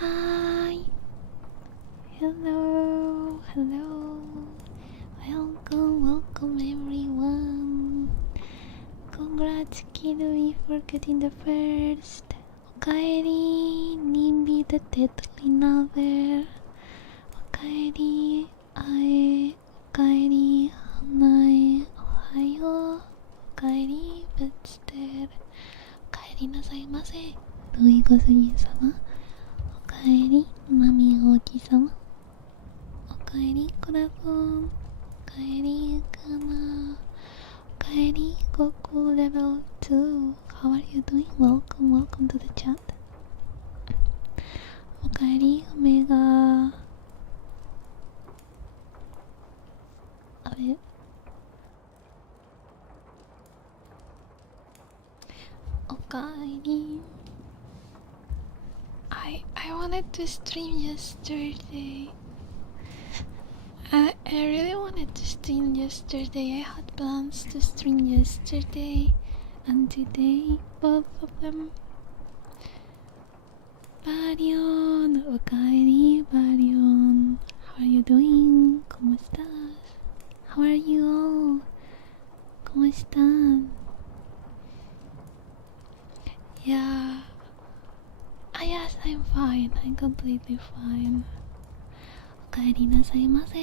Hi. Hello. Hello. Welcome everyone. Congrats Kidui for getting the first. Okaeri, Nimbi the deadly lover. Okaeri, Ae, Okaeri, Hanae, Ohayo. Okaeri, Bedster. Okaeri nasaimasu. Doiご主人様。おかえり、マミーおじさま。おかえり、コラボン。おかえり、カナ。おかえり、ゴコレベル2。How are you doing? Welcome to the chat. おかえり、オメガ。あれおかえり。I wanted to stream yesterday. I really wanted to stream yesterday. I had plans to stream yesterday and today, both of them. Barion, okaeri, Barion. How are you doing? ¿Cómo estás? How are you all? ¿Cómo están? Yeah. Yes, I'm fine. I'm completely fine. おかえりなさいませ。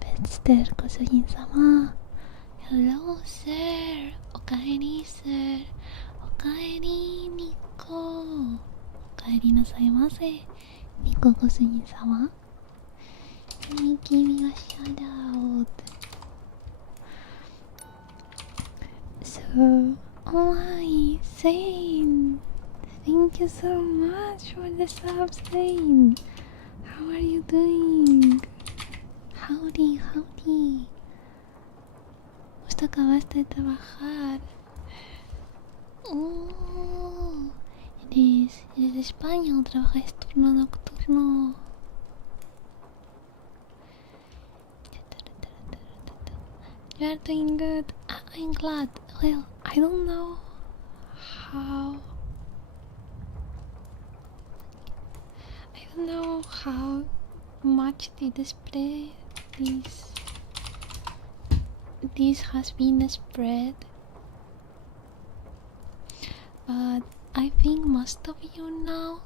Bedster ご主人様。Hello, sir. おかえり、sir. おかえり、ニコ。おかえりなさいませ。ニコご主人様。君はシャダウト。So, oh my, Zane. Thank you so much for the sub, Zane. How are you doing? Howdy. Justo acabaste de trabajar. Oh, eres de España o trabajas turno nocturno. You are doing good. I'm glad. Well, I don't know how much the spread this has been spread, but I think most of you know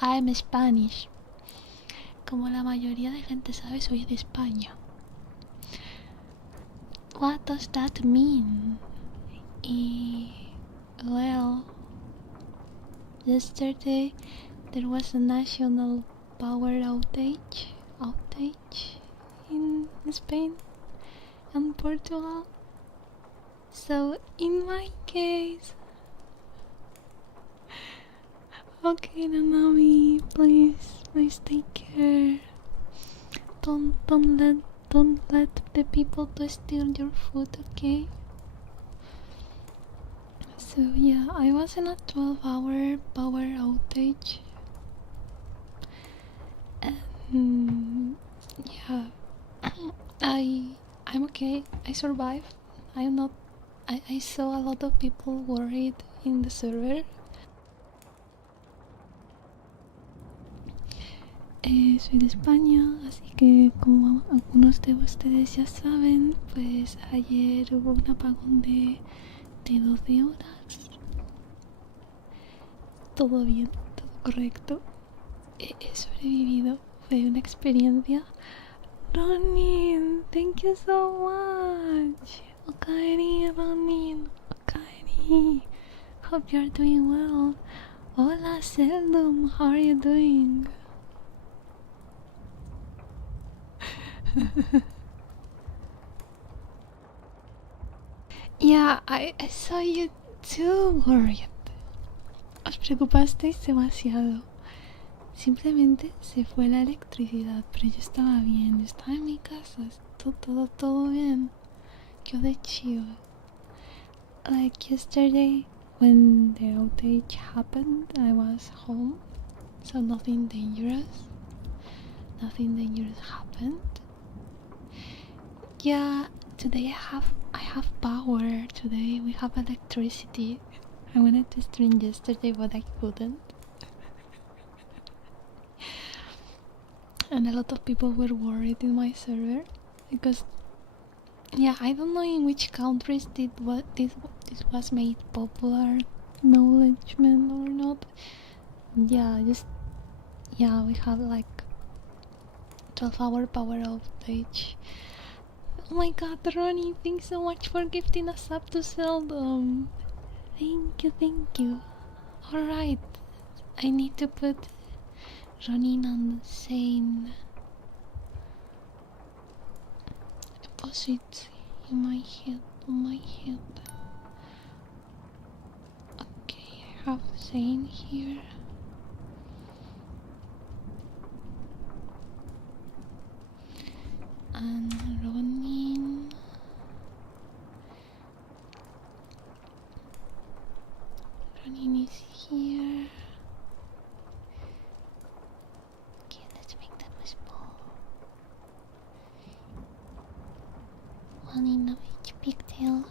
I'm Spanish. Como la mayoría de gente sabe, soy de España. What does that mean? Well, yesterday there was a national power outage in Spain and Portugal. So in my case, okay, Nanami, please take care. Don't let the people to steal your food, okay? So yeah, I was in a 12-hour power outage. And yeah, I'm okay. I survived. I'm not. I saw a lot of people worried in the server. Soy de España, así que como algunos de ustedes ya saben, pues ayer hubo un apagón de 12 horas. Todo bien, todo correcto. He sobrevivido. Fue una experiencia. Ronin, thank you so much. Okaeri, Ronin. Okaeri. Hope you're doing well. Hola, Seldom. How are you doing? Yeah, I saw you too worried. Os preocupasteis demasiado. Simplemente se fue la electricidad, pero yo estaba bien, yo estaba en mi casa, todo bien. Yo de chill. Like yesterday, when the outage happened, I was home, so nothing dangerous happened. Yeah, today I have power. Today we have electricity. I wanted to stream yesterday, but I couldn't. and a lot of people were worried in my server because, yeah, I don't know in which countries this was made popular acknowledgement or not. Yeah, we have like 12-hour power outage. Oh my god, Ronnie, thanks so much for gifting us up to Seldom. Thank you. Alright, I need to put Ronin on the same deposit in my head, on my head. Okay, I have Zane here. And Ronin. Ronin is here. Okay, let's make them small. One in each pigtail.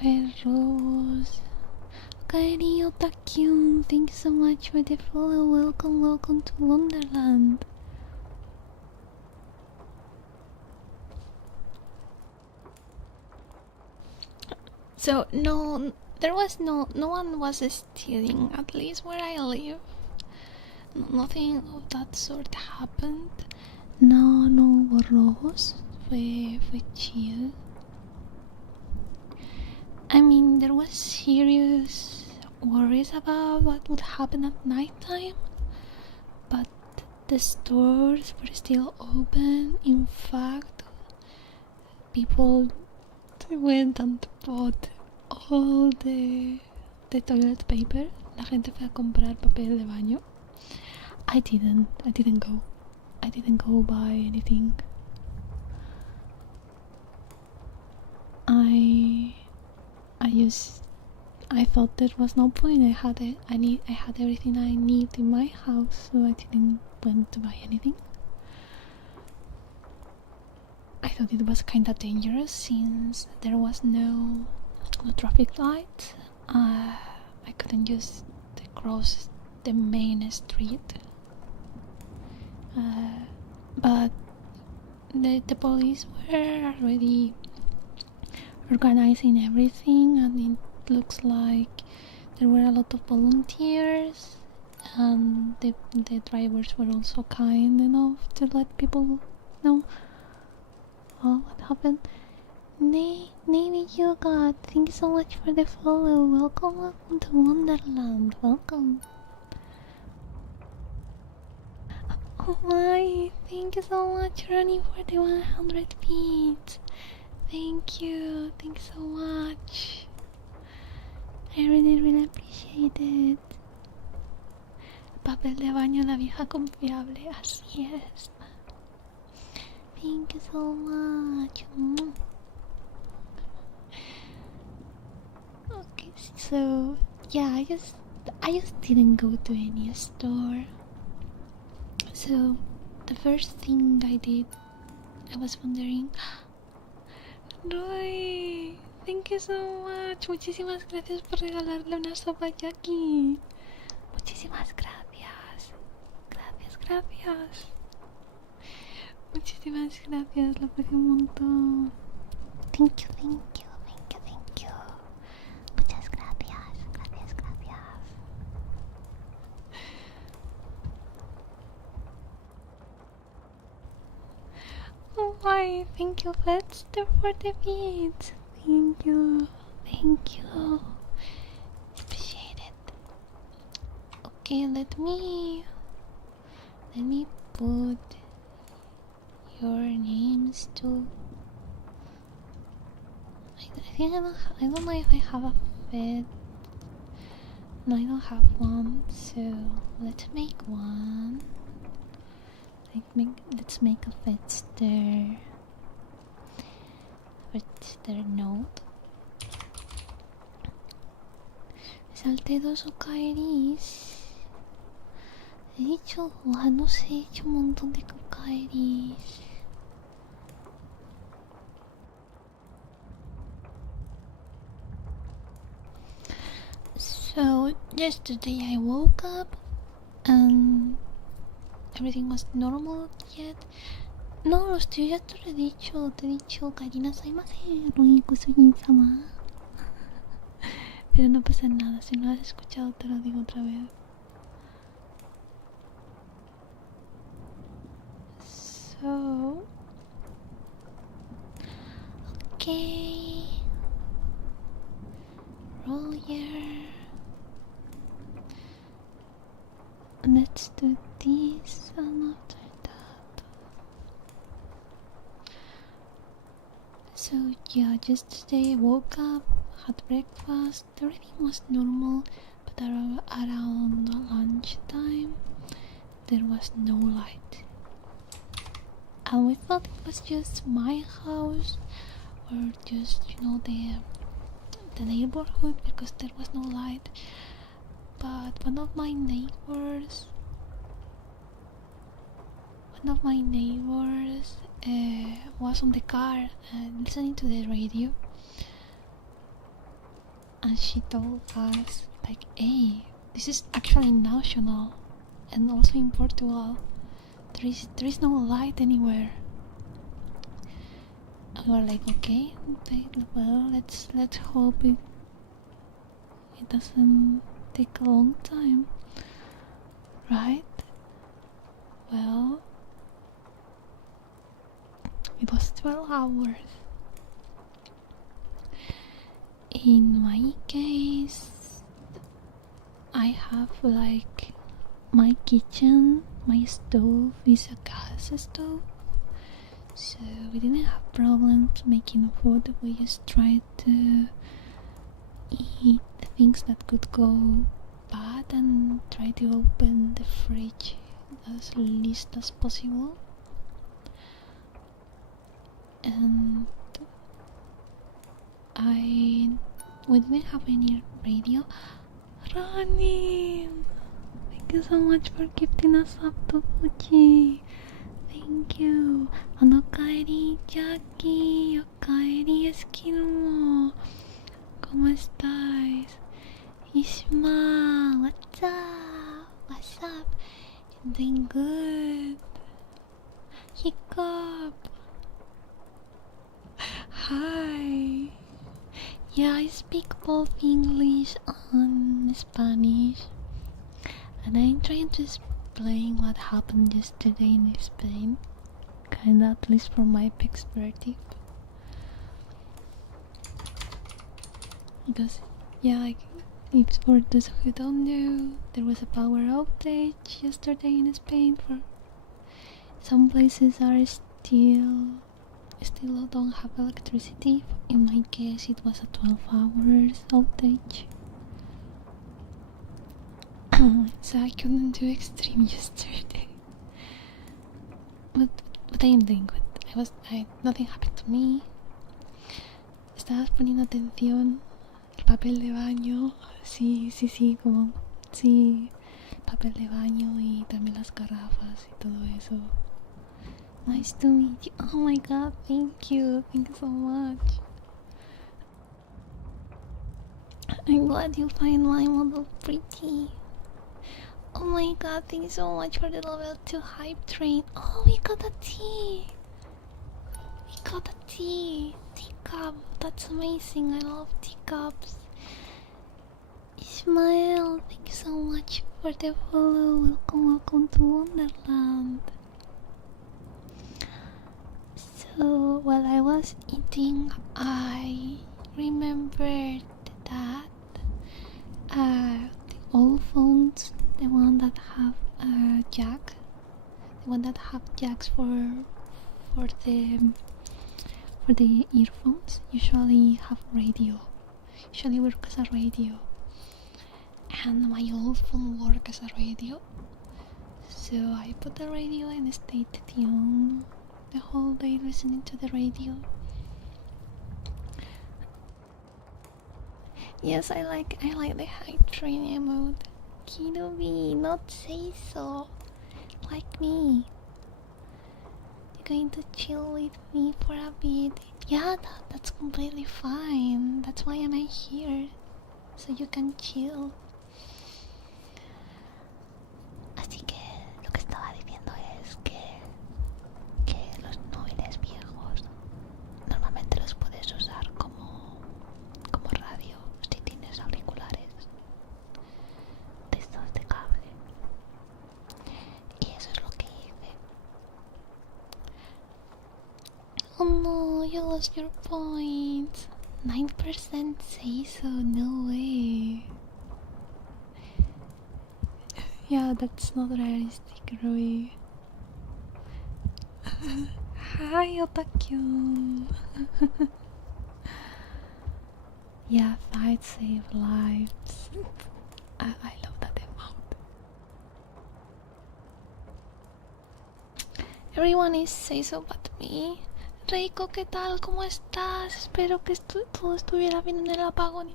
I rose. Kairi Otakyun, thank you so much for the follow. Welcome to Wonderland. So no, there was no one was stealing, at least where I live. Nothing of that sort happened. No robos. Fue chill. I mean, there was serious worries about what would happen at night time, but the stores were still open. In fact, people went and bought all the toilet paper. La gente fue a comprar papel de baño. I didn't go buy anything. I thought there was no point. I had everything I need in my house, so I didn't want to buy anything. I thought it was kinda dangerous since there was no traffic light. I couldn't just cross the main street. But the police were already organizing everything, and it looks like there were a lot of volunteers, and the drivers were also kind enough to let people know. Oh, what happened? Navy Yoga, thank you so much for the follow. Welcome to Wonderland. Welcome. Oh my, thank you so much, Ronnie, for the 100 beats. Thank you so much. I really appreciate it. Papel de baño, la vieja confiable, así es. Thank you so much. Okay, so yeah, I just didn't go to any store. So the first thing I did, I was wondering, Roy, thank you so much. Muchísimas gracias por regalarle una sopa a Jackie. Muchísimas gracias. Gracias. Muchísimas gracias, lo aprecio un montón. Thank you. Muchas gracias. Oh my, thank you, Fetster, for the beats. Thank you. Appreciate it. Okay, let me put your names too. I don't know if I have a fit. No, I don't have one, so let's make one. Let's make a Fetster note. Salté 2 Okairis. He dicho sé, he hecho un montón de Okairis. So So yesterday I woke up and everything was normal yet. No, estoy ya te lo he dicho, te he dicho, Karina, soy más heroico, soy insama. Pero no pasa nada, si no lo has escuchado te lo digo otra vez. So, okay, roll here. Let's do this and after that. So yeah, just today I woke up, had breakfast, everything was normal, but around lunchtime there was no light. And we thought it was just my house or just, you know, the neighborhood because there was no light. But one of my neighbors was on the car and listening to the radio, and she told us like, hey, this is actually national and also in Portugal. There is no light anywhere. And we were like, okay, well, let's hope it doesn't take a long time, right? Well, it was 12 hours. In my case, I have like my kitchen, my stove is a gas stove, so we didn't have problems making food. We just tried to eat things that could go bad and try to open the fridge as least as possible. And we didn't have any radio. Running! Thank you so much for gifting us up to Fuji. Thank you. And okaeri, Jackie. Okaeri, Eskimo. ¿Cómo estáis? Ishma, what's up? What's up? I'm doing good. Hiccup. Hi. Yeah, I speak both English and Spanish, and I'm trying to explain what happened yesterday in Spain, kinda, at least from my perspective. Because, yeah, like, if for those who don't know, there was a power outage yesterday in Spain. For some places are still don't have electricity. In my case, it was a 12 hours outage. So I couldn't do extreme yesterday. But I am doing good. Nothing happened to me. Estabas poniendo atención. El papel de baño. Sí, como... Sí, papel de baño y también las garrafas y todo eso. Nice to meet you. Oh my god, thank you so much. I'm glad you find my model pretty. Oh my god, thank you so much for the level 2 hype train. Oh, we got a tea. Teacup. That's amazing. I love teacups. Ismael, thank you so much for the follow. Welcome to Wonderland. So while I was eating, I remembered that the old phones, the one that have a jack, the one that have jacks for the earphones, usually have radio. Usually work as a radio, and my old phone worked as a radio. So I put the radio and stayed tuned the whole day listening to the radio. Yes, I like the hype train emote. Kirubi, not say so. Like me. You're going to chill with me for a bit. Yeah, that's completely fine. That's why I'm here. So you can chill. lost your points. 9% say so, no way. Yeah, that's not realistic, Rui. Hi, Otakyun. Yeah, fights save lives. I love that emote. Everyone is say so but me. Reiko, ¿qué tal? ¿Cómo estás? Espero que todo estuviera bien en el apagón.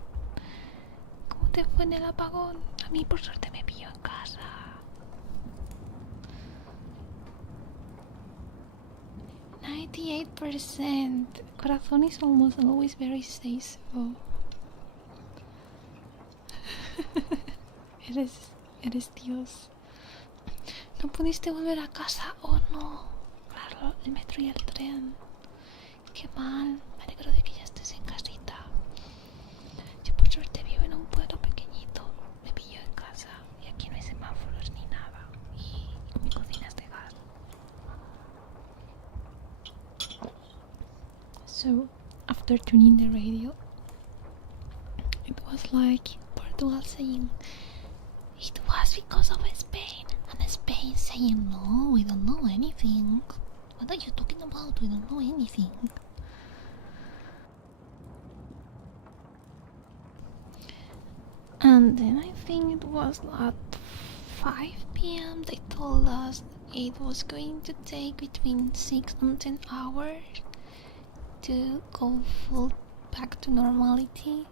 ¿Cómo te fue en el apagón? A mí por suerte me pilló en casa. 98%. Corazón is almost always very say so. Eres Dios. ¿No pudiste volver a casa? Oh no. Claro, el metro y el tren. Qué mal. Me alegro de que ya estés en casita. Yo por suerte vivo en un pueblo pequeñito. Me pillo en casa y aquí no hay semáforos ni nada. Y mi cocina es de gas. So, after tuning the radio, it was like Portugal saying it was because of Spain, and Spain saying no, we don't know anything. What are you talking about? We don't know anything. And then I think it was at 5 p.m. they told us it was going to take between 6 and 10 hours to go full back to normality.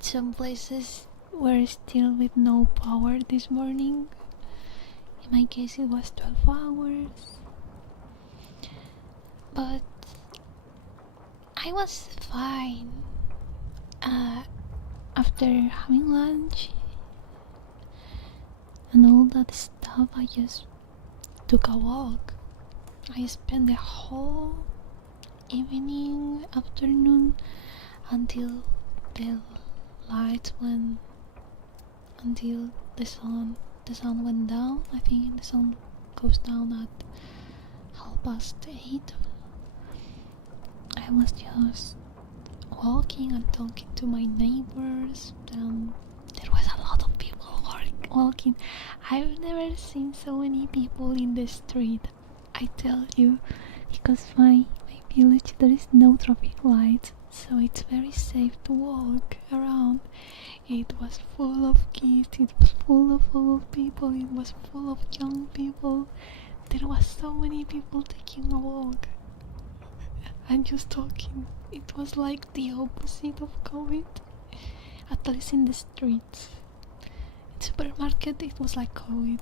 Some places were still with no power this morning. In my case it was 12 hours. But I was fine. After having lunch and all that stuff, I just took a walk. I spent the whole evening, afternoon, until the lights went, until the sun went down. I think the sun goes down at 8:30. I was just walking and talking to my neighbors. There was a lot of people walking. I've never seen so many people in the street, I tell you, because my village there is no traffic lights, so it's very safe to walk around. It was full of kids, it was full of old people, it was full of young people. There was so many people taking a walk and just talking. It was like the opposite of COVID, at least in the streets. In supermarket it was like COVID.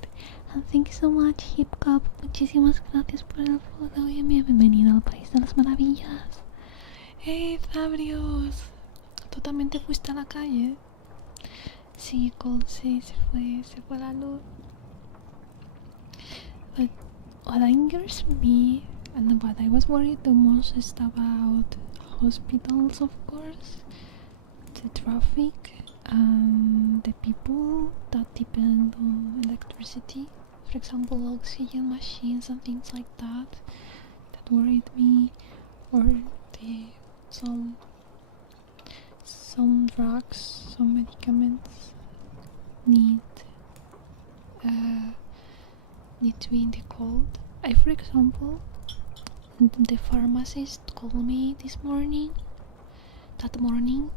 And thank you so much, Hip Cup. Muchísimas gracias por el follow y bienvenido al país de las maravillas. Hey, Fabrios, ¿tú también te fuiste a la calle? Sí, sí, se fue la luz. But what angers me and what I was worried the most is about hospitals, of course, the traffic, and the people that depend on electricity. For example, oxygen machines and things like that. That worried me. Or some drugs, some medicaments need to be in the cold. For example, the pharmacist called me that morning,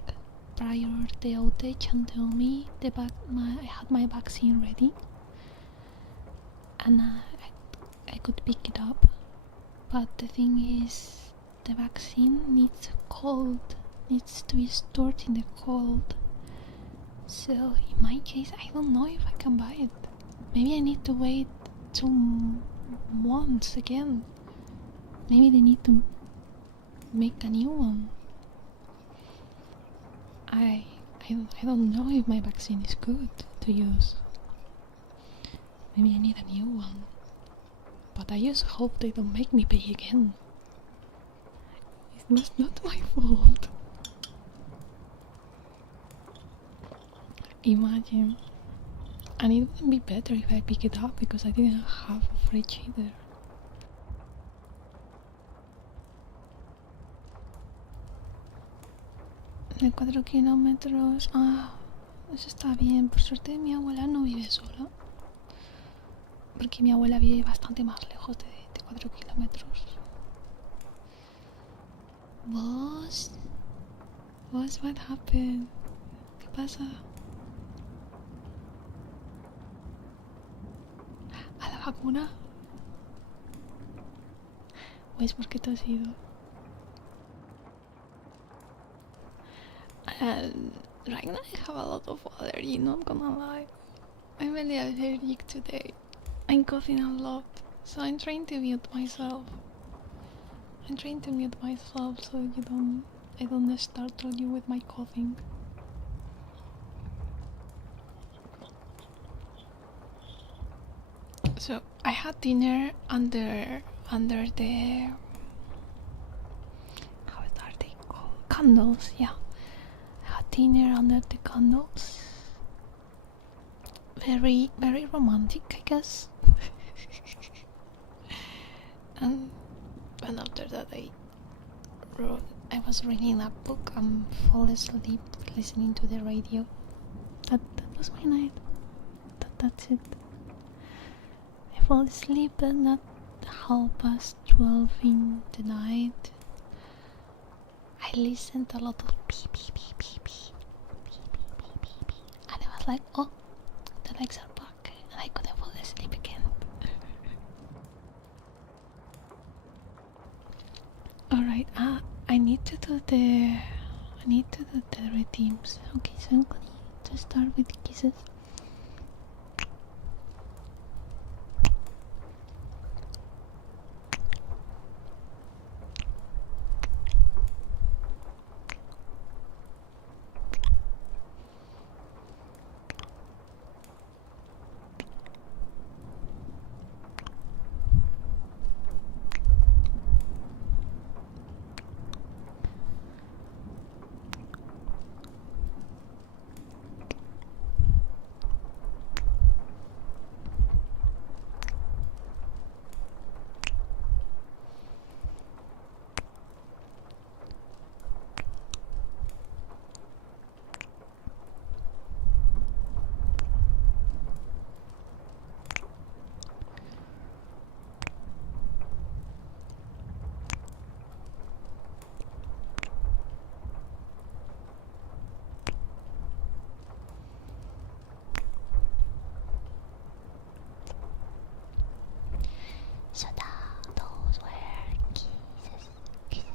prior to the outage, and told me I had my vaccine ready, and I could pick it up. But the thing is, the vaccine needs to be stored in the cold. So in my case, I don't know if I can buy it. Maybe I need to wait 2 months again. Maybe they need to make a new one. I don't know if my vaccine is good to use. Maybe I need a new one. But I just hope they don't make me pay again. It was not my fault. Imagine. And it would be better if I pick it up because I didn't have a fridge either. De 4 kilómetros. Ah, eso está bien. Por suerte mi abuela no vive sola. Porque mi abuela vive bastante más lejos de 4 kilómetros. ¿Vos? ¿Vos? What happened? ¿Qué pasa? ¿A la vacuna? Pues porque te has ido. Right now I have a lot of allergy, not gonna lie. I'm really allergic today. I'm coughing a lot, so I'm trying to mute myself. I'm trying to mute myself so I don't startle you with my coughing. So I had dinner under the, how are they called? Candles, yeah. I had dinner under the candles. Very, very romantic, I guess. and after that I was reading a book and fall asleep listening to the radio. That was my night. That's it. I fall asleep at 12:30 in the night. I listened a lot of beep beep beep beep beep beep beep beep beep, and I was like, oh, the legs are back, and I couldn't fall asleep again. Alright, I need to do the redeems. Okay, so I'm going to start with kisses. So those were kisses. Wait.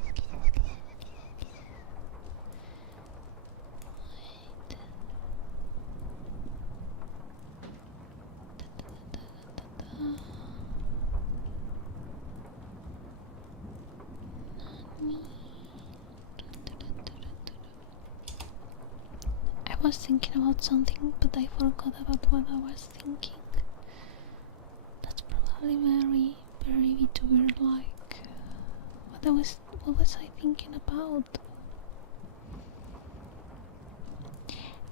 I was thinking about something, but I forgot about what I was thinking. That's probably very, very VTuber like. What was I thinking about?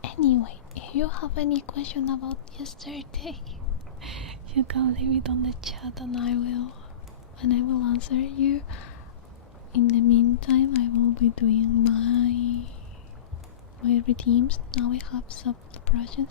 Anyway, if you have any question about yesterday, you can leave it on the chat and I will answer you. In the meantime, I will be doing my redeems. Now I have some brushes.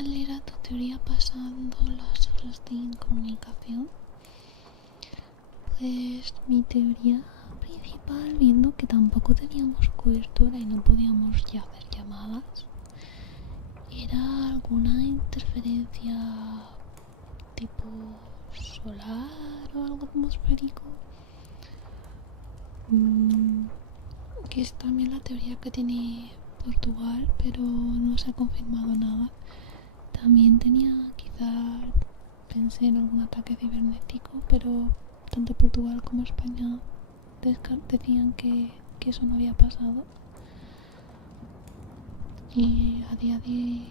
¿Cuál era tu teoría pasando las horas de incomunicación? Pues mi teoría principal, viendo que tampoco teníamos cobertura y no podíamos ya hacer llamadas, era alguna interferencia tipo solar o algo atmosférico. Que es también la teoría que tiene Portugal, pero no se ha confirmado nada. También pensé en algún ataque cibernético, pero tanto Portugal como España decían que eso no había pasado. Y a día de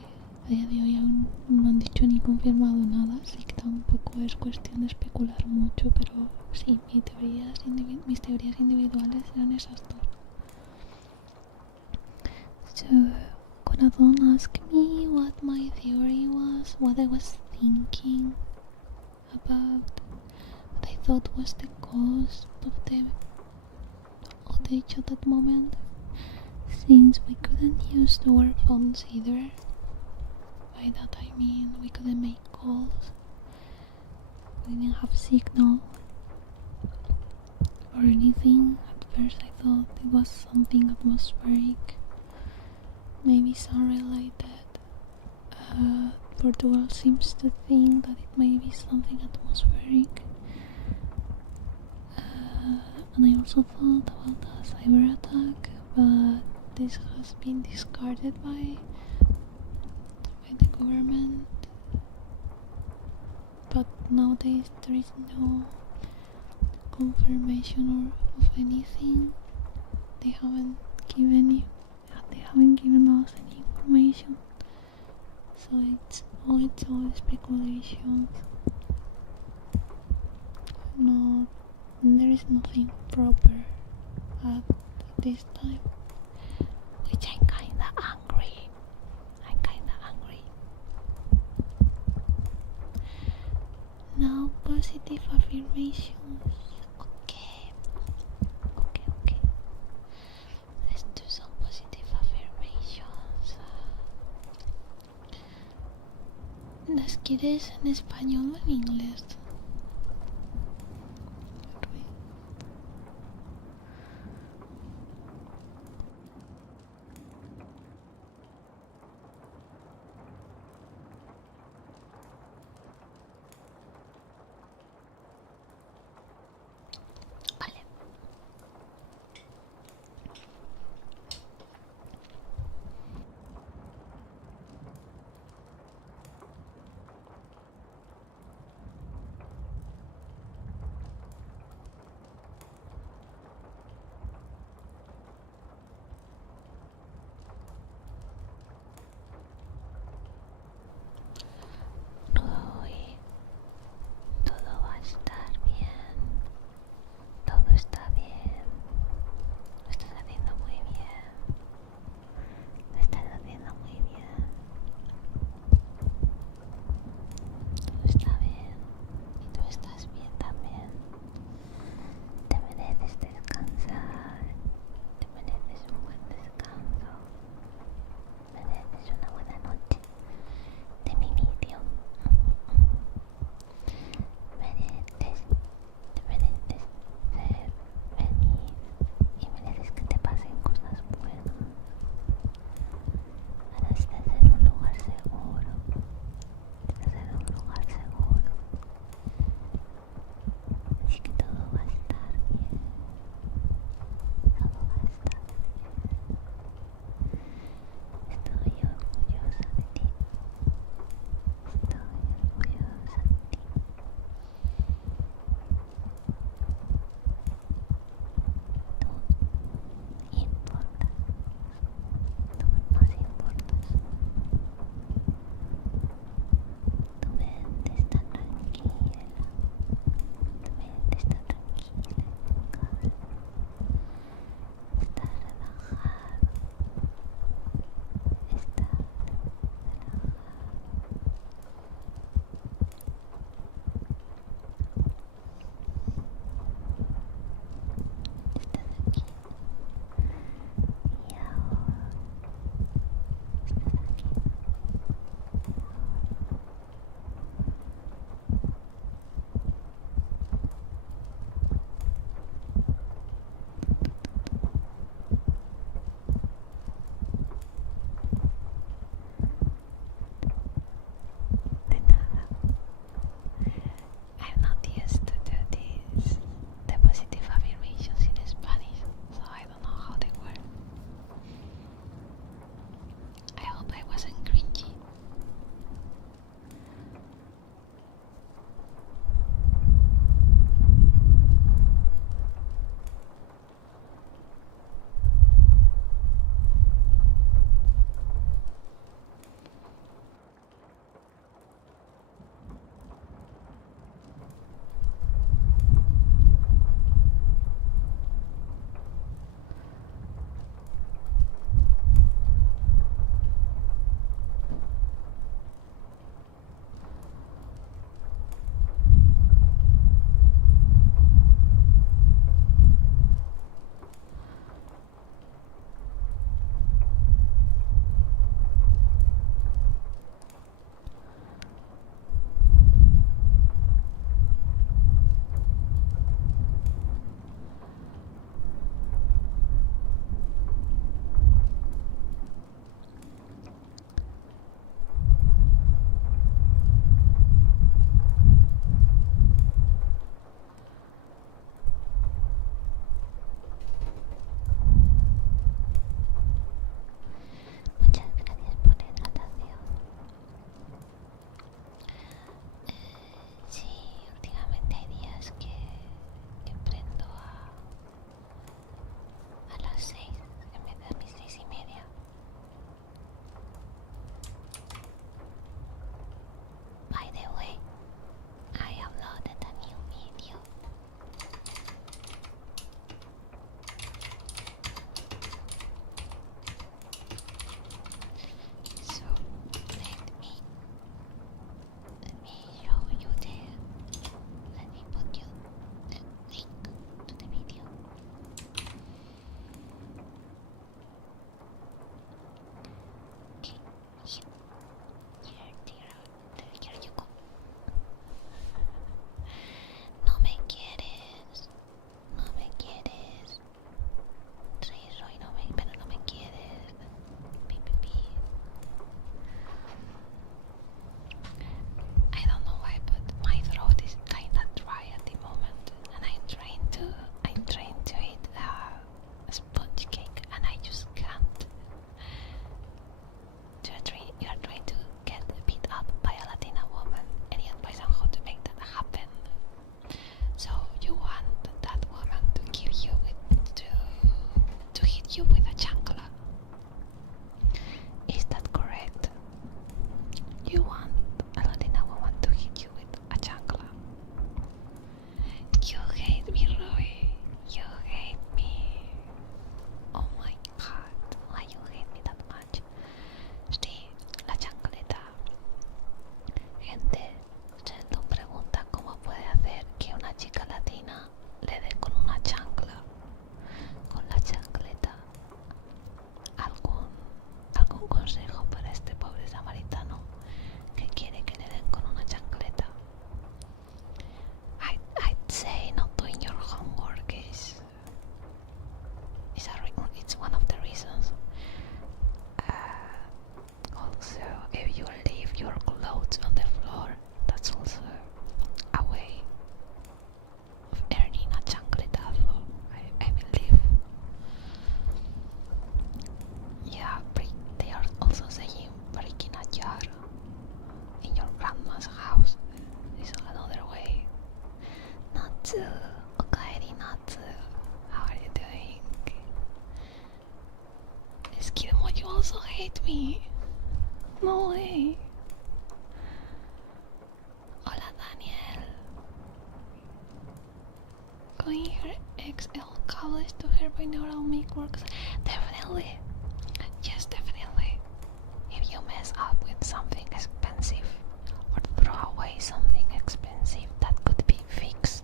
hoy aún no han dicho ni confirmado nada, así que tampoco es cuestión de especular mucho, pero sí, mis teorías individuales eran esas dos. So, Corazon asked me what my theory was, what I was thinking about, what I thought was the cause of the outage at that moment. Since we couldn't use our phones either, by that I mean we couldn't make calls, we didn't have signal or anything. At first I thought it was something atmospheric, maybe sun-related. Portugal seems to think that it may be something atmospheric. And I also thought about a cyber attack, but this has been discarded by the government. But nowadays there is no confirmation of anything. They haven't given us any information. So it's all speculations. No, there is nothing proper at this time. Which I'm kinda angry. Now positive affirmations. Okay. Let's do some positive affirmations. ¿Las quieres en español o en inglés? hate me. No way. Hola, Daniel. Going her XL cables to her binaural mic works. Definitely. Yes, definitely. If you mess up with something expensive or throw away something expensive that could be fixed,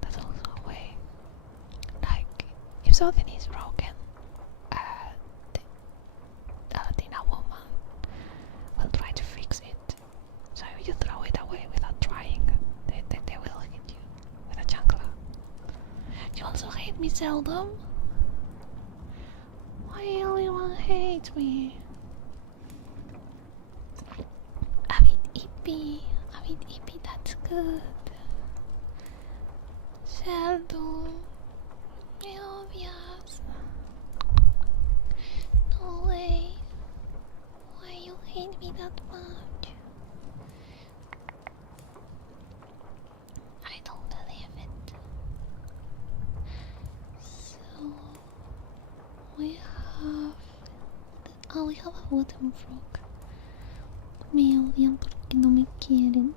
that's also a way. Like, if something is broken, then a woman will try to fix it. So if you throw it away without trying, they will hit you with a chancla. You also hate me seldom? Why everyone hates me? A bit ippy, that's good. Seldom. Me obvious. No way. Why you hate me that much? I don't believe it. So we have a wooden frog. Me odian porque no me quieren.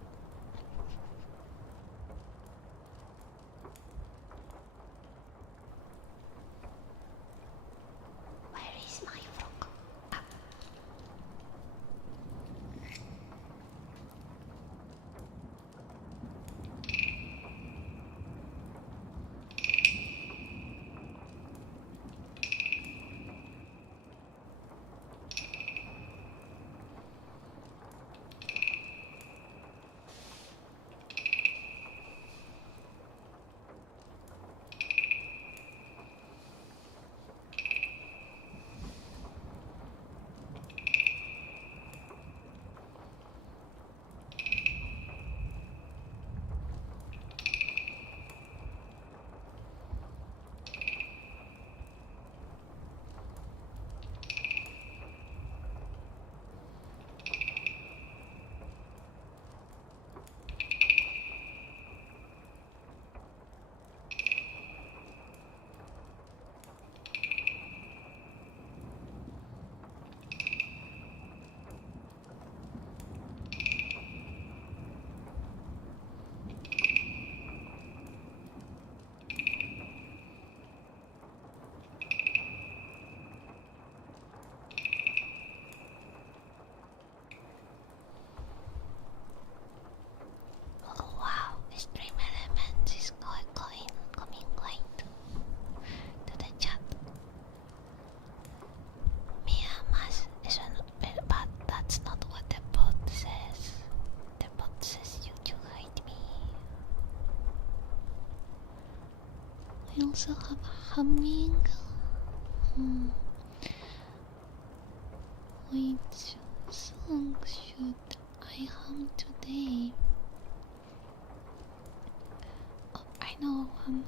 Where is my frog? I also have humming. Which song should I hum today? Oh, I know one.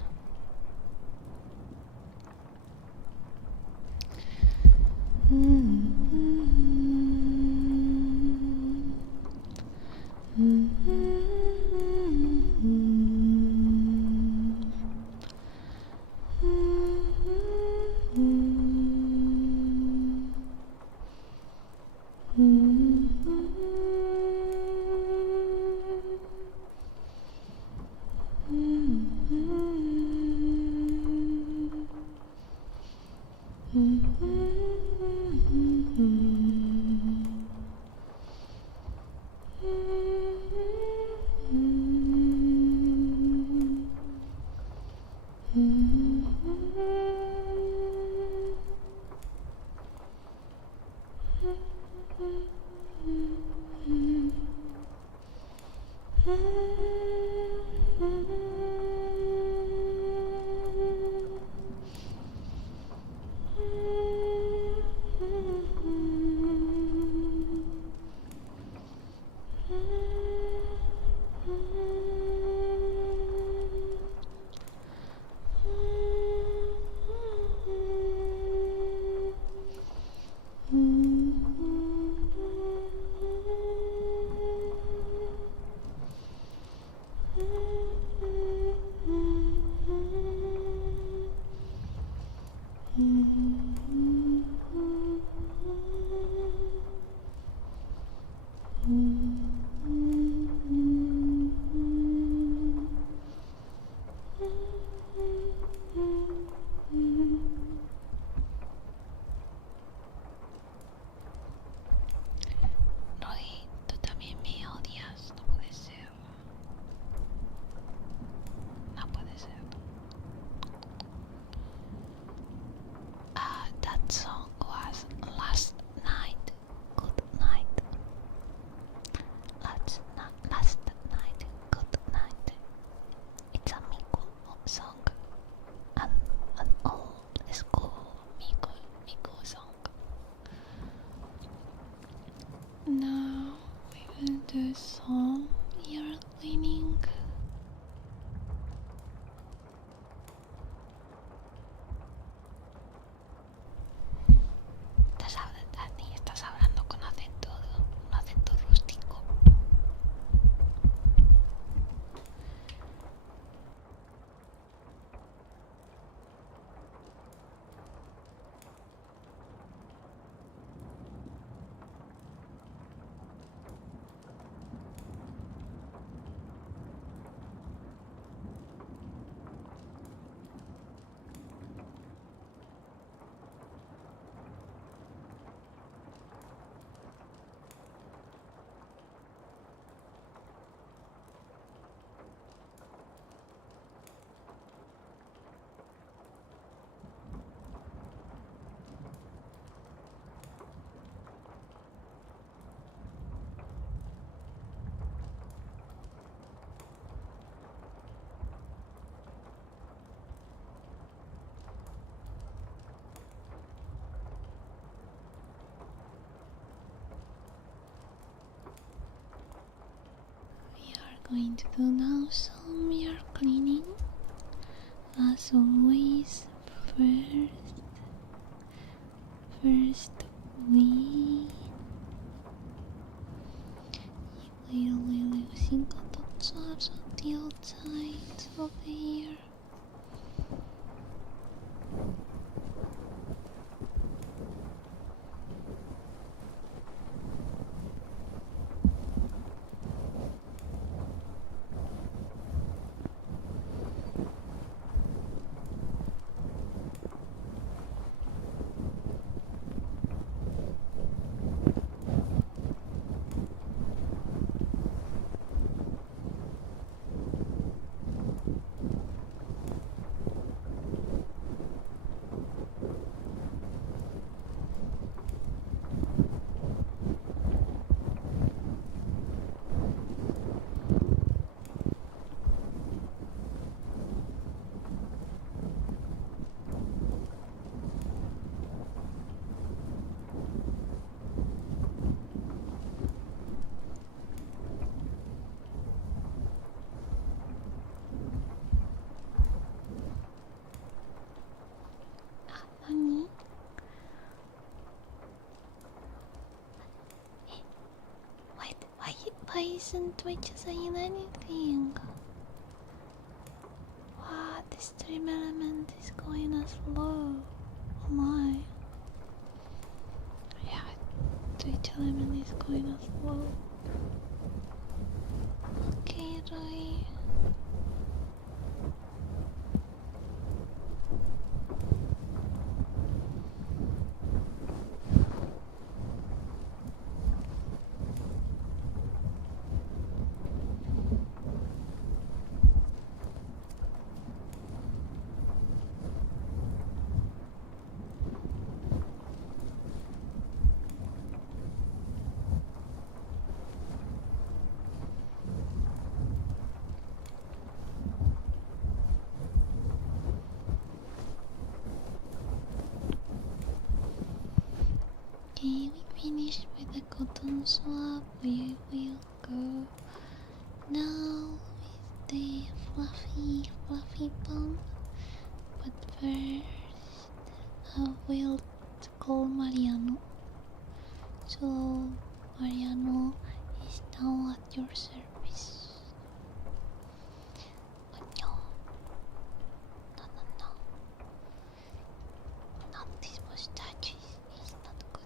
cleaning. Estás hablando con acento, un acento rústico. Going to do now some ear cleaning. As always, first we will be using cotton swabs on the outside of the ear. Why isn't Twitch saying anything? What? The stream element is going as low. Oh my. Yeah, Twitch element is going as low. Okay, Roy. Okay, we finished with the cotton swab. We will go now with the fluffy pump. But first, I will call Mariano. So, Mariano is now at your service. Oh no. No. Not this mustache. He's not good.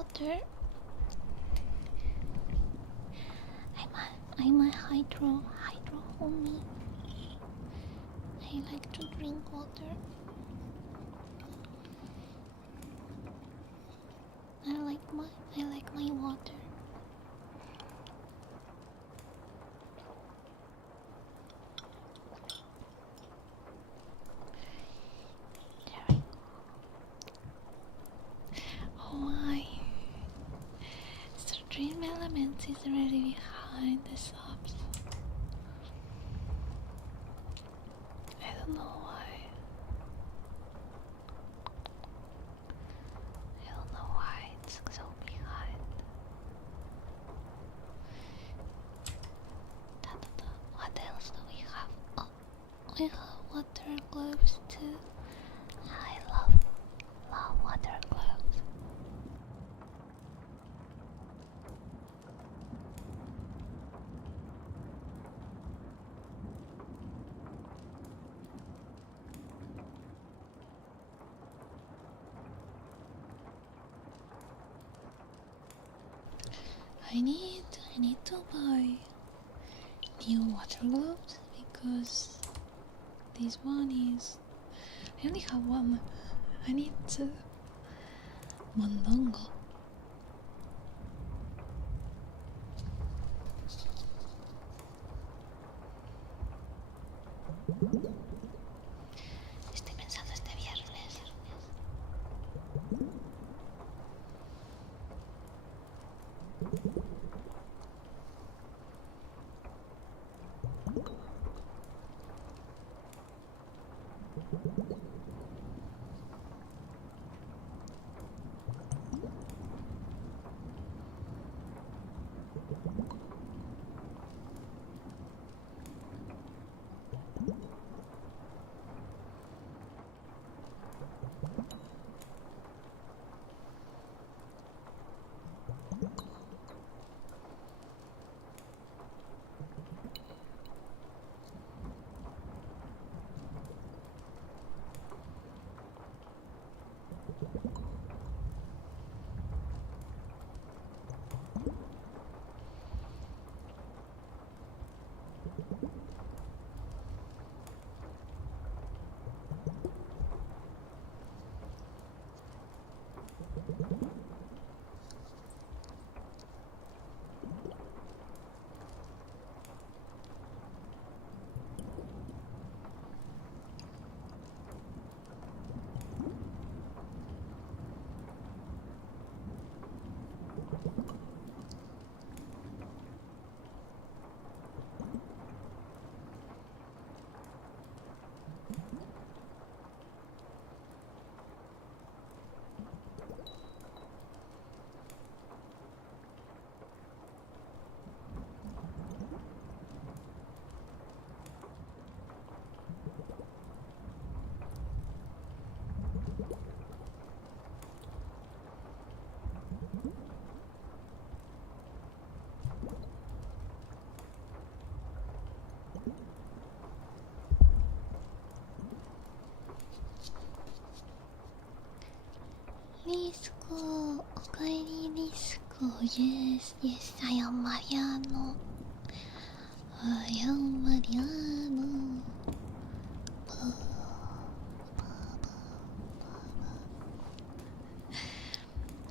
water. I'm a hydro homie. I like to drink water. I like my water. There we go. Oh my. So Dream Elements is already behind the subs. I don't know why. I don't know why it's so behind. What else do we have? Oh, we have water gloves too. I love water gloves. I need to buy new water gloves because this one is. I only have one. I need mondongo. Estoy pensando este viernes. Risco, Okaeri Risco, yes, I am Mariano. I am Mariano.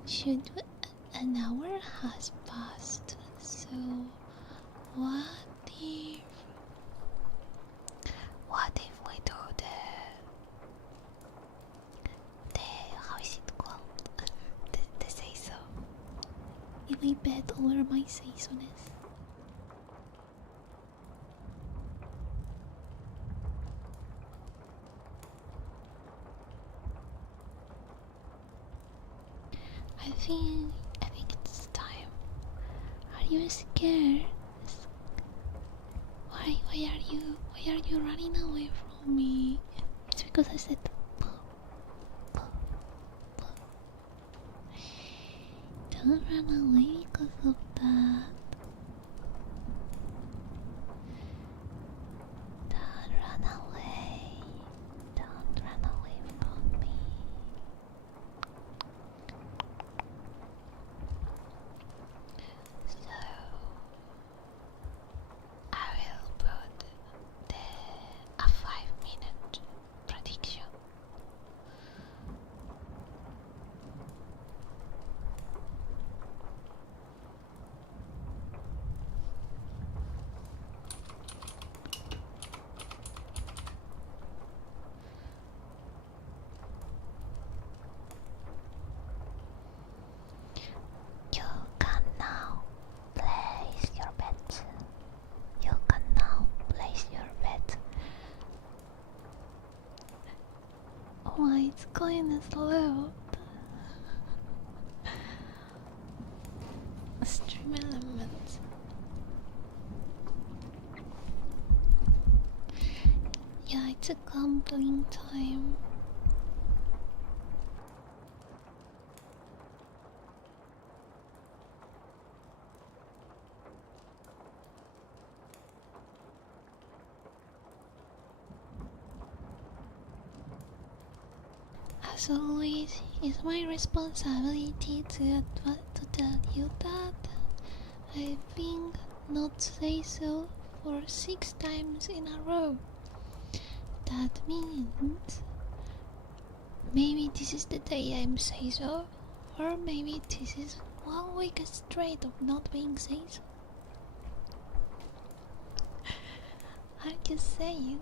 Should an hour has passed, so what if we do the how is it called? The say so. If we bet over my say-so-ness. I think it's time. Are you scared? Why are you running away from me? It's because I said don't run away because of that. Don't run away. Don't run away from me. it's going slow. Stream elements. Yeah, it's a gambling time. As always, it's my responsibility to tell you that I've been not say so for 6 times in a row. That means maybe this is the day I'm say so, or maybe this is 1 week straight of not being say so. I'm just saying.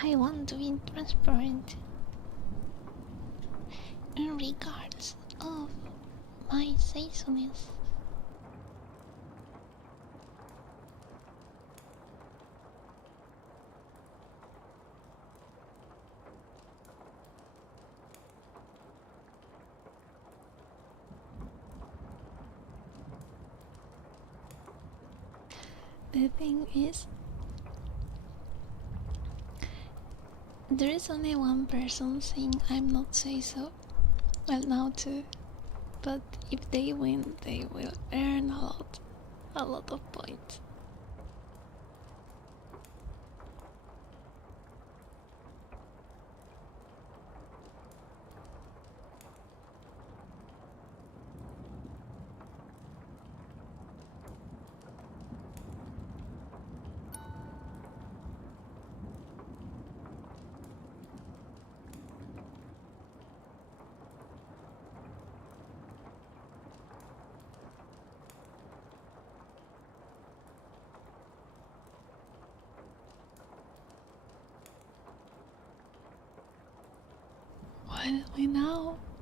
I want to be transparent in regards of my seasonings. The thing is, there is only one person saying I'm not say so. Well, now too. But if they win, they will earn a lot of points. Well,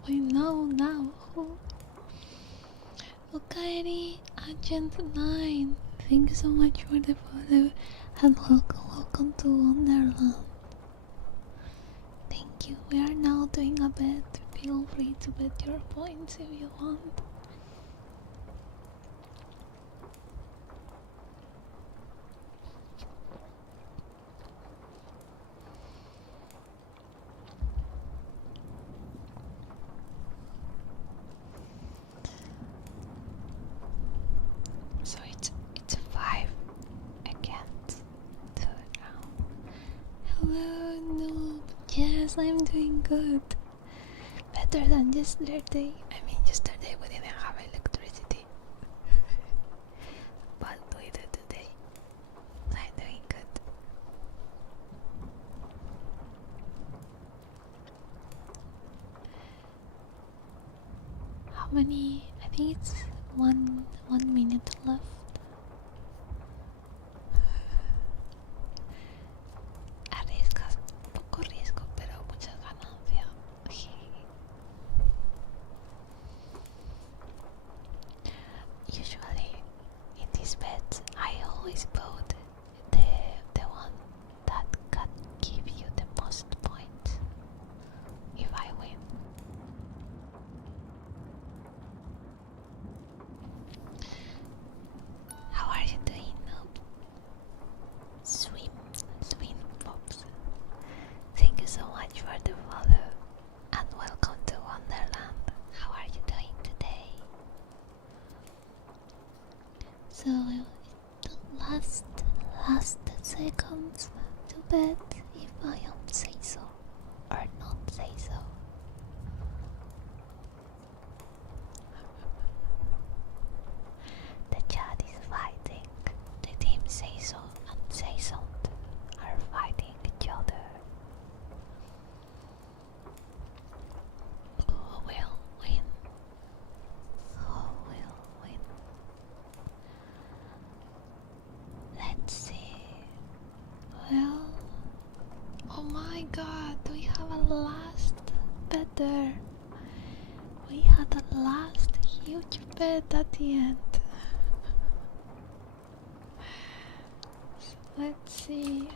we know now who. Okaeri, Agent 9, thank you so much for the follow and welcome to Wonderland. Thank you. We are now doing a bet. Feel free to bet your points if you want. So it's 5 against 2 now. Hello, noob. Yes, I'm doing good. Better than yesterday. I mean, yesterday we didn't have electricity. But we do today. I'm doing good. How many? I think it's one minute left. Arriesgas, poco riesgo, pero mucha ganancia. Usually, in these bets, I always vote the one that can give you the most points if I win. How are you doing, noob? Swim, Pops. Thank you so much for the follow and welcome to Wonderland. How are you doing today? So the last seconds to bet if I am say so or not say so. The chat is fighting. The team say so and say so are fighting each other. Who will win? Who will win? Let's see. Well, oh my god, we have a last better. We had a last huge bet at the end. Let's see.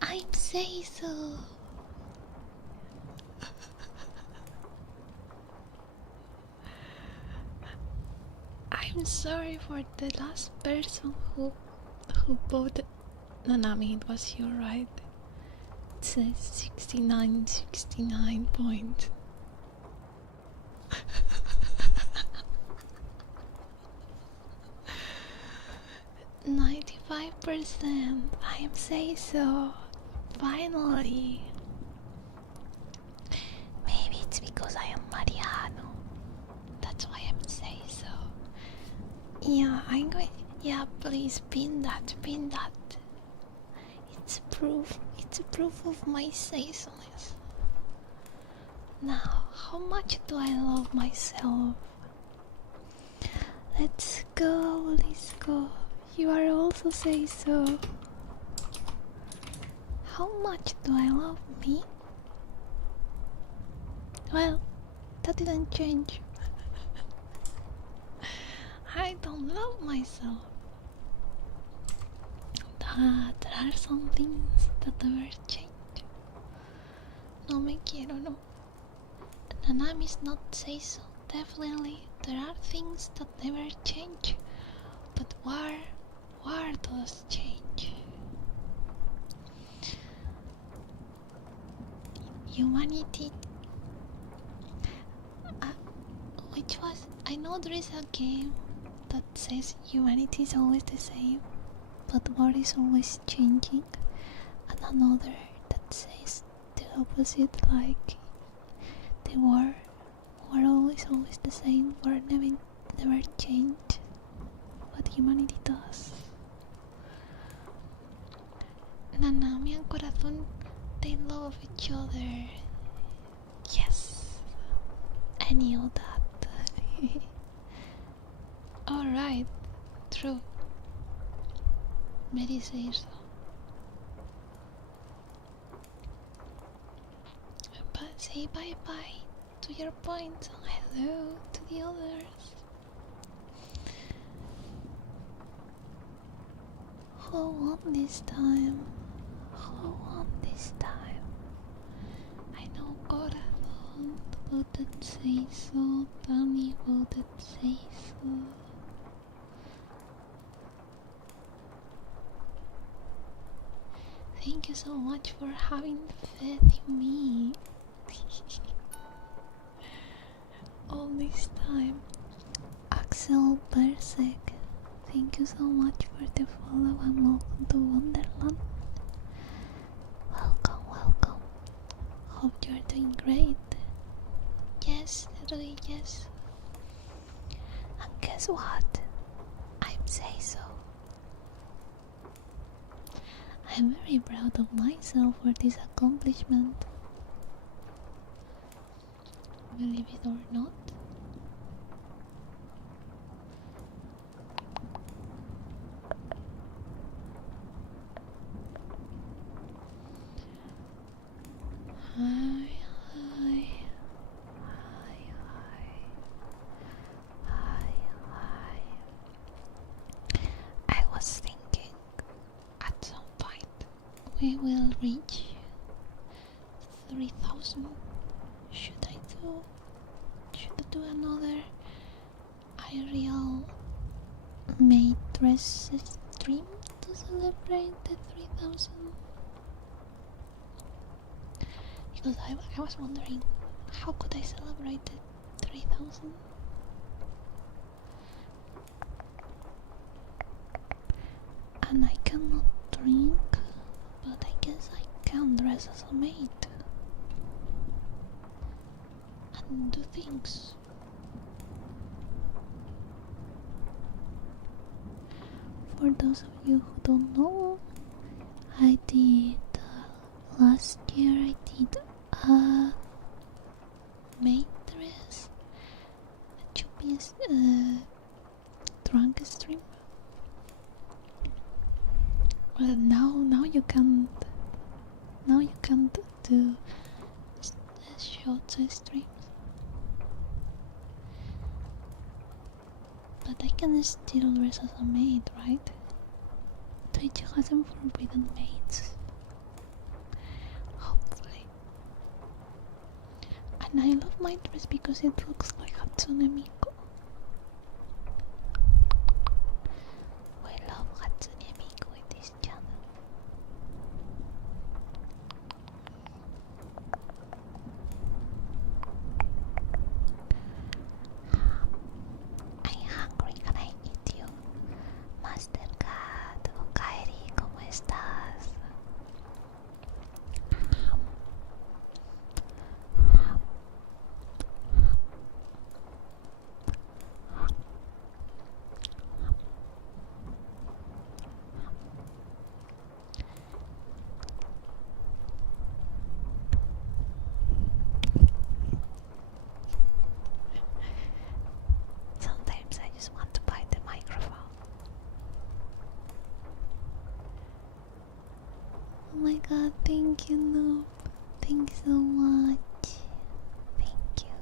I'm say so. I'm sorry for the last person who voted. Nanami, it was you, right? It says 69 points. 95%. I am say so. Finally. Maybe it's because I am Mariano. That's why I'm say so. Yeah, I'm going. Yeah, please pin that. Pin that. It's proof. It's a proof of my say-soness. Now, how much do I love myself? Let's go. Let's go. You are also say so. How much do I love me? Well, that didn't change. I don't love myself. There are some things that never change. No me quiero, no. Nanami's not say so. Definitely, there are things that never change. But war does change. Humanity. Which was. I know there is a game that says humanity is always the same, but war is always changing, and another that says the opposite, like the war always the same, war never change, but humanity does. Nanami and Corazon, they love each other. Yes, I knew that. Alright, true. Mary says so. But say bye bye to your points and hello to the others. Who won this time? Who won this time? I know Corazon voted say so, Tammy voted say so. Thank you so much for having faith in me. All this time. Axel Persek, thank you so much for the follow and welcome to Wonderland. Welcome, welcome. Hope you're doing great. Yes, literally yes. And guess what? I'm say so. I'm very proud of myself for this accomplishment. Believe it or not. Hi, hi. Hi, hi. Hi, hi. I was thinking at some point we will reach 3,000. Should I do another Ariel Maid dress stream to celebrate the 3,000? Because I was wondering, how could I celebrate the 3,000? And I cannot drink, but I guess I can dress as a maid and do things. For those of you who don't know, I did last year I did a maid dress, a chubby's drunk stream. Well, now you can't do short streams. But I can still dress as a maid, right? Twitch hasn't forbidden maids. Hopefully. And I love my dress because it looks like Hatsune Miku. We love Hatsune Miku in this channel. I'm hungry, can I eat you? Master Cat, Okaeri, ¿cómo estás? Sometimes I just want to bite the microphone. Oh my god, thank you, Noob. Thank you so much. Thank you.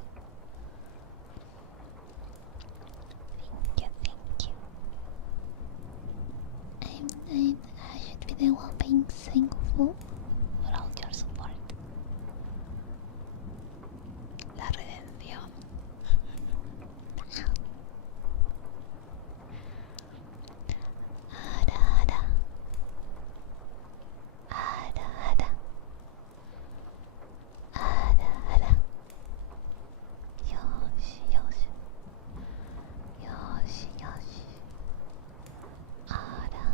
Thank you. I should be the one being thankful for all your support. La redención. Ada. Yoshi. Ada.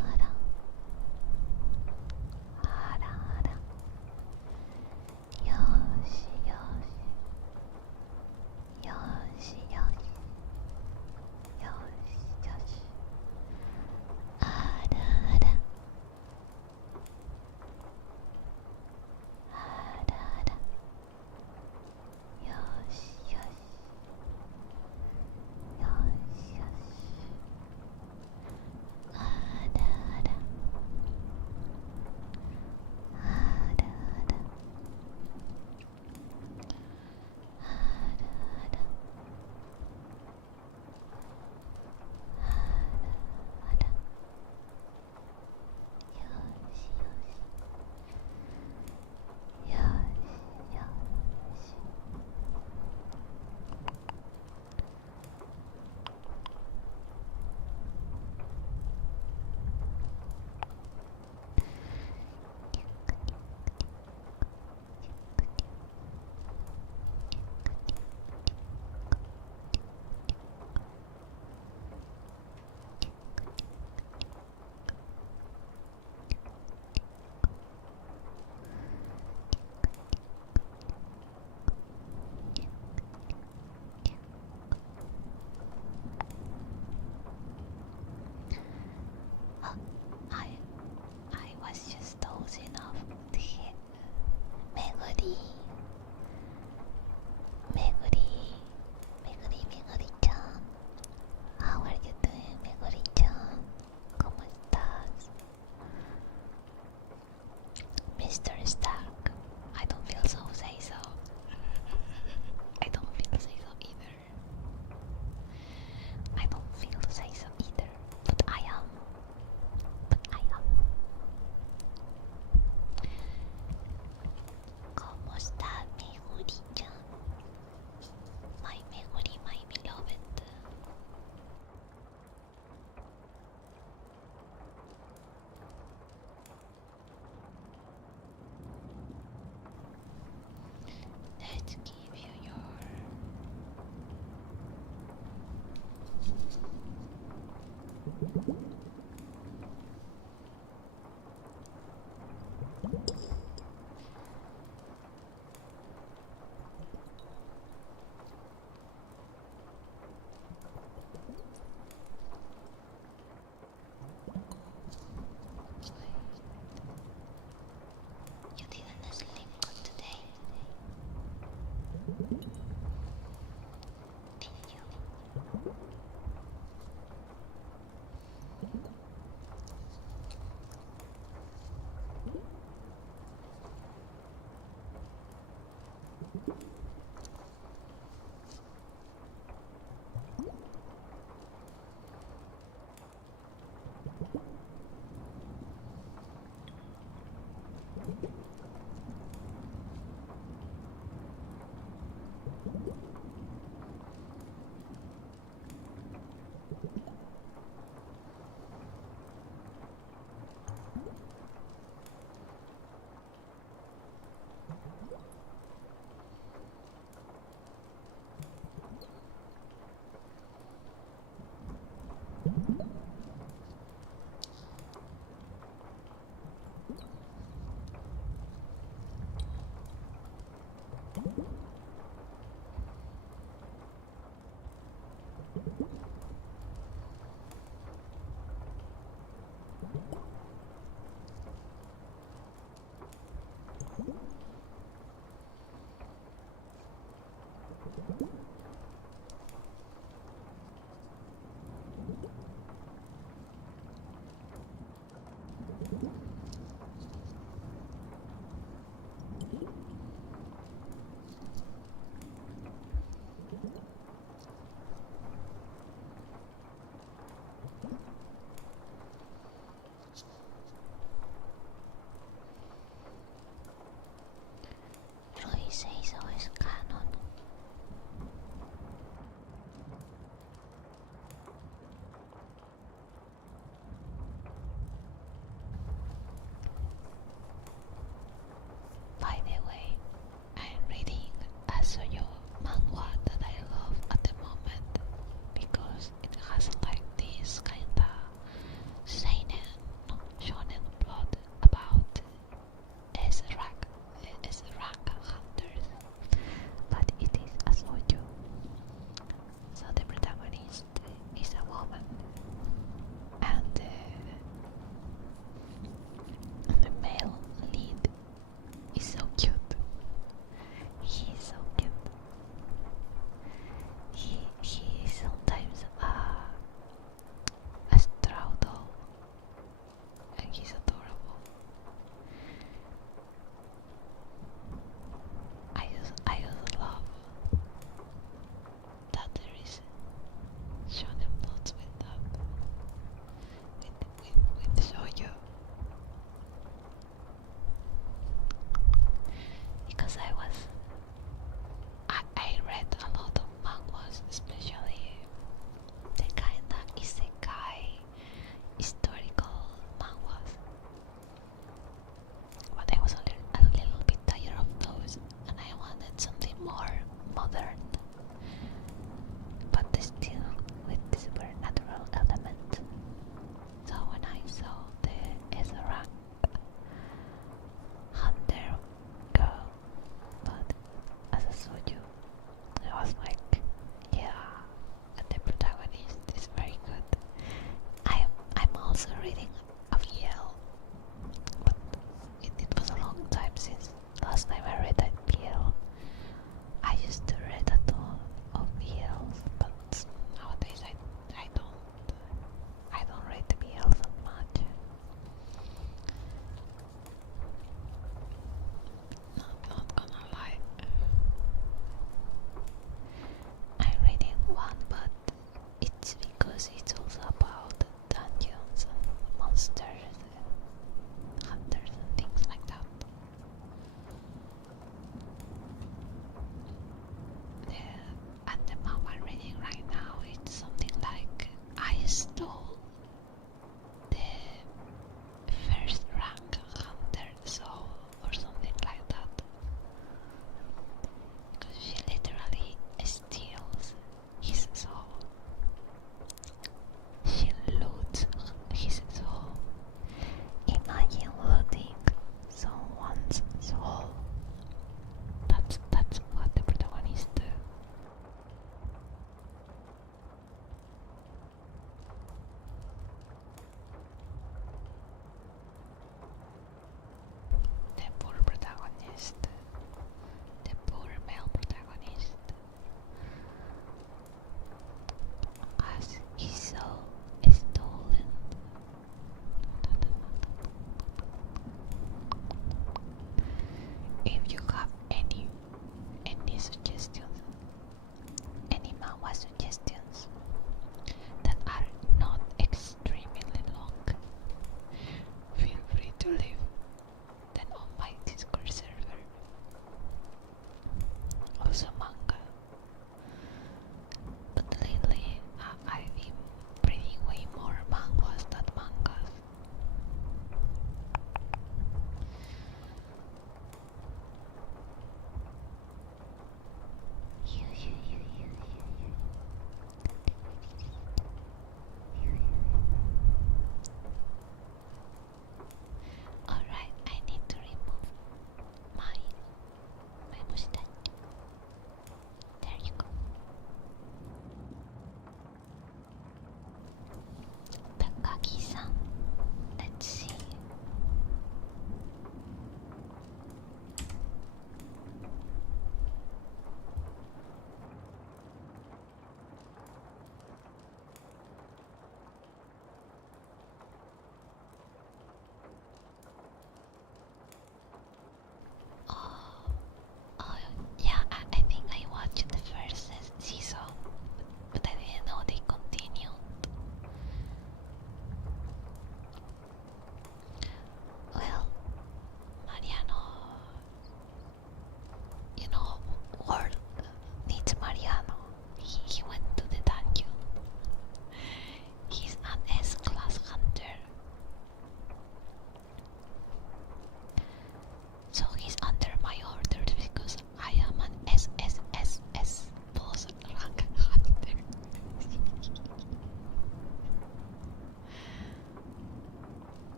Roy says always canon.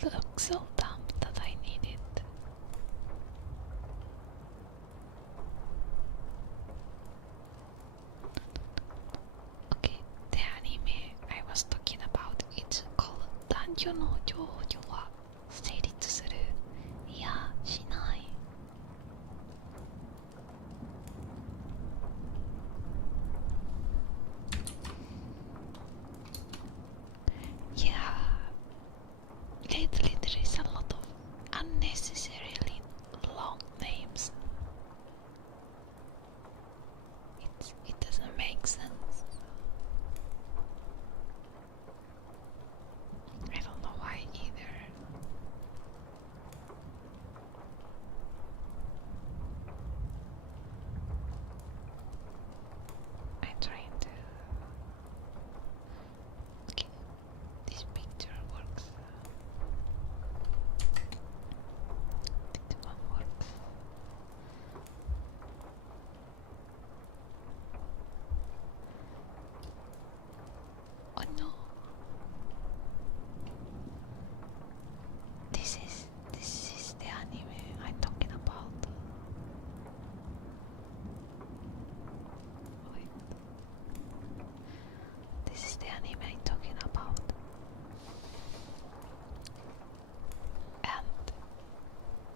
It looks so dumb that I need it. Okay, the anime I was talking about, it's called 男女の情緒は成立するいやしない。Yeah, lately there is a lot of unnecessarily long names. It doesn't make sense. I don't know why either. I'm trying to. Okay, this picture works. This one works. Oh no. This is the anime I'm talking about. Wait. This is the anime I'm talking about. And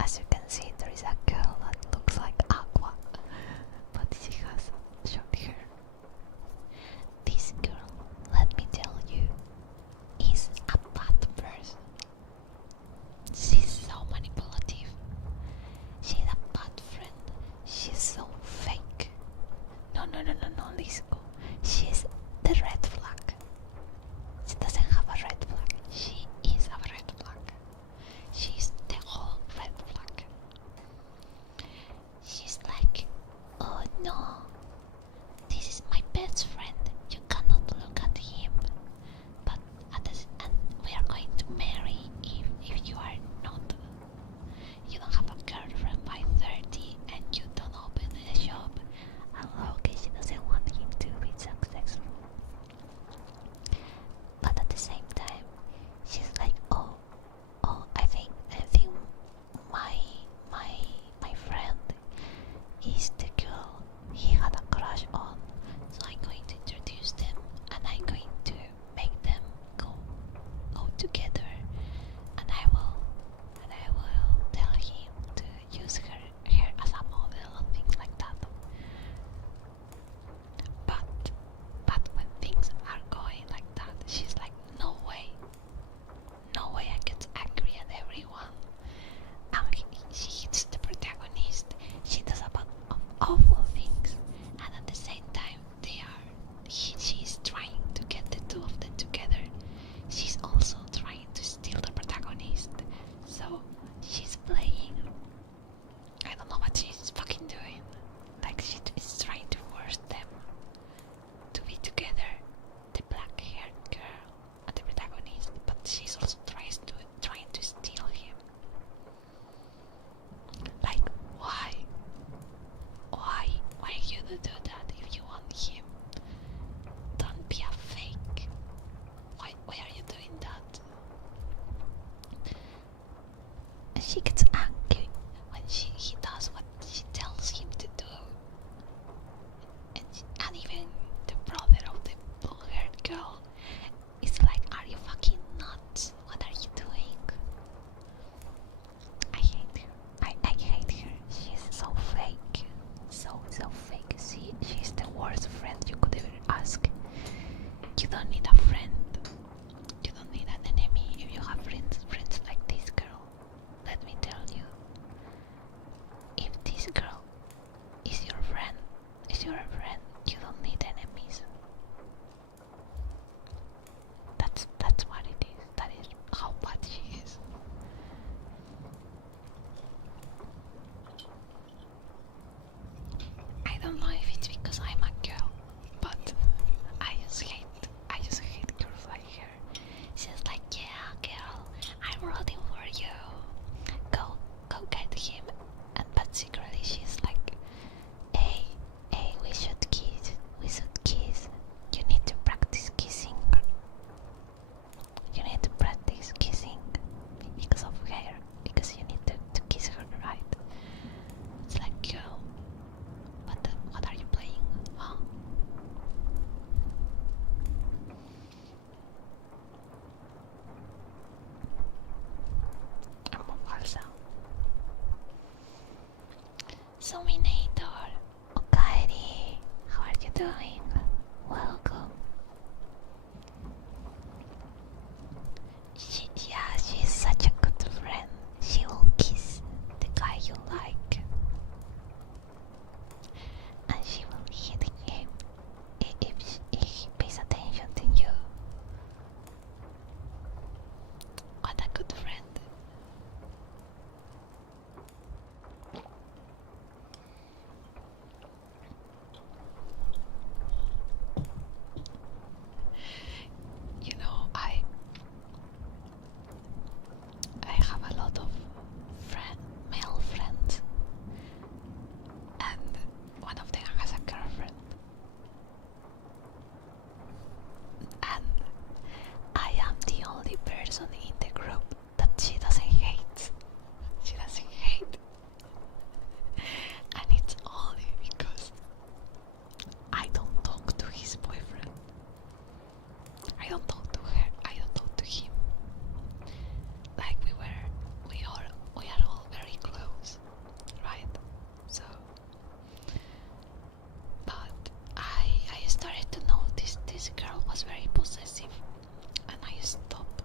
as you can see, there is a girl that looks like Aqua, but she has short hair. This girl, let me tell you, is a bad person. She's so manipulative. She's a bad friend. She's so fake. No, Lizzo. She's the red flag. She doesn't have a red flag. She is a red flag. She's the whole red flag. She's like, oh no, this is my best friend. You cannot look at him. But and we are going to marry if you are not. You don't have a girlfriend by 30 and you don't open a shop. Okay, she doesn't want him to be successful. But at the same time, she's like, oh, I think my friend is the girl he had a crush on. So I'm going to introduce them and I'm going to make them go together, and I will tell him to use her as a model and things like that. But when things are going like that, she's like, no way I get angry at everyone. She hits the protagonist. She does a bunch of awful things, and at the same time, she's trying to get the two of them together. She's also trying to steal the protagonist. So she's playing. I don't know what she's fucking doing. Like she is trying to force them to be together. The black-haired girl and the protagonist, but she's also trying to steal him. Like why you do that if you want him? Don't be a fake. Why are you doing that? And she gets angry when he does what she tells him to do. And even the brother of the blue-haired girl is like, are you fucking nuts? What are you doing? I hate her. I hate her. She's so fake. So fake. She's the worst friend you could ever ask. You don't need a friend. You don't need an enemy if you have friends like this girl. Let me tell you. If this girl is your friend, you don't need enemies. That's what it is. That is how bad she is. I don't know if it's because I'm a girl, but I just hate girls like her. She's like, yeah, girl, I'm rooting for you. Go get him. But secretly she's like, hey, we should kiss. You need to practice kissing. Suminator. Okaeri. How are you doing? Welcome. Yeah, she's such a good friend. She will kiss the guy you like. And she will hit him if he pays attention to you. What a good friend. You know, I have a lot of male friends, and one of them has a girlfriend, and I am the only person in the group that she doesn't hate. She doesn't hate, and it's only because I don't talk to his boyfriend. I don't talk to her. I don't talk to him. Like we are all very close, right? So, but I started to notice this girl was very possessive, and I stopped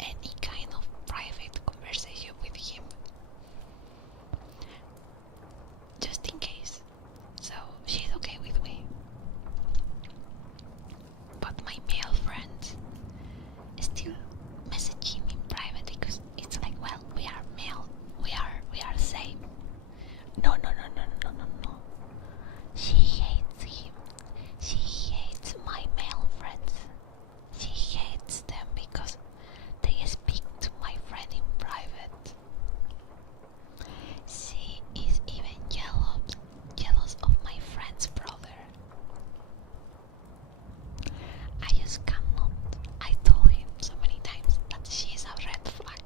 any kind of private conversation with him, just in case. So she's okay with me. But my male friends still message him in private because it's like, well, we are male, we are same. No. She hates him. She hates my male friends. She hates them because they speak to my friend in private. She is even jealous of my friend's brother. I just cannot. I told him so many times that she's a red flag.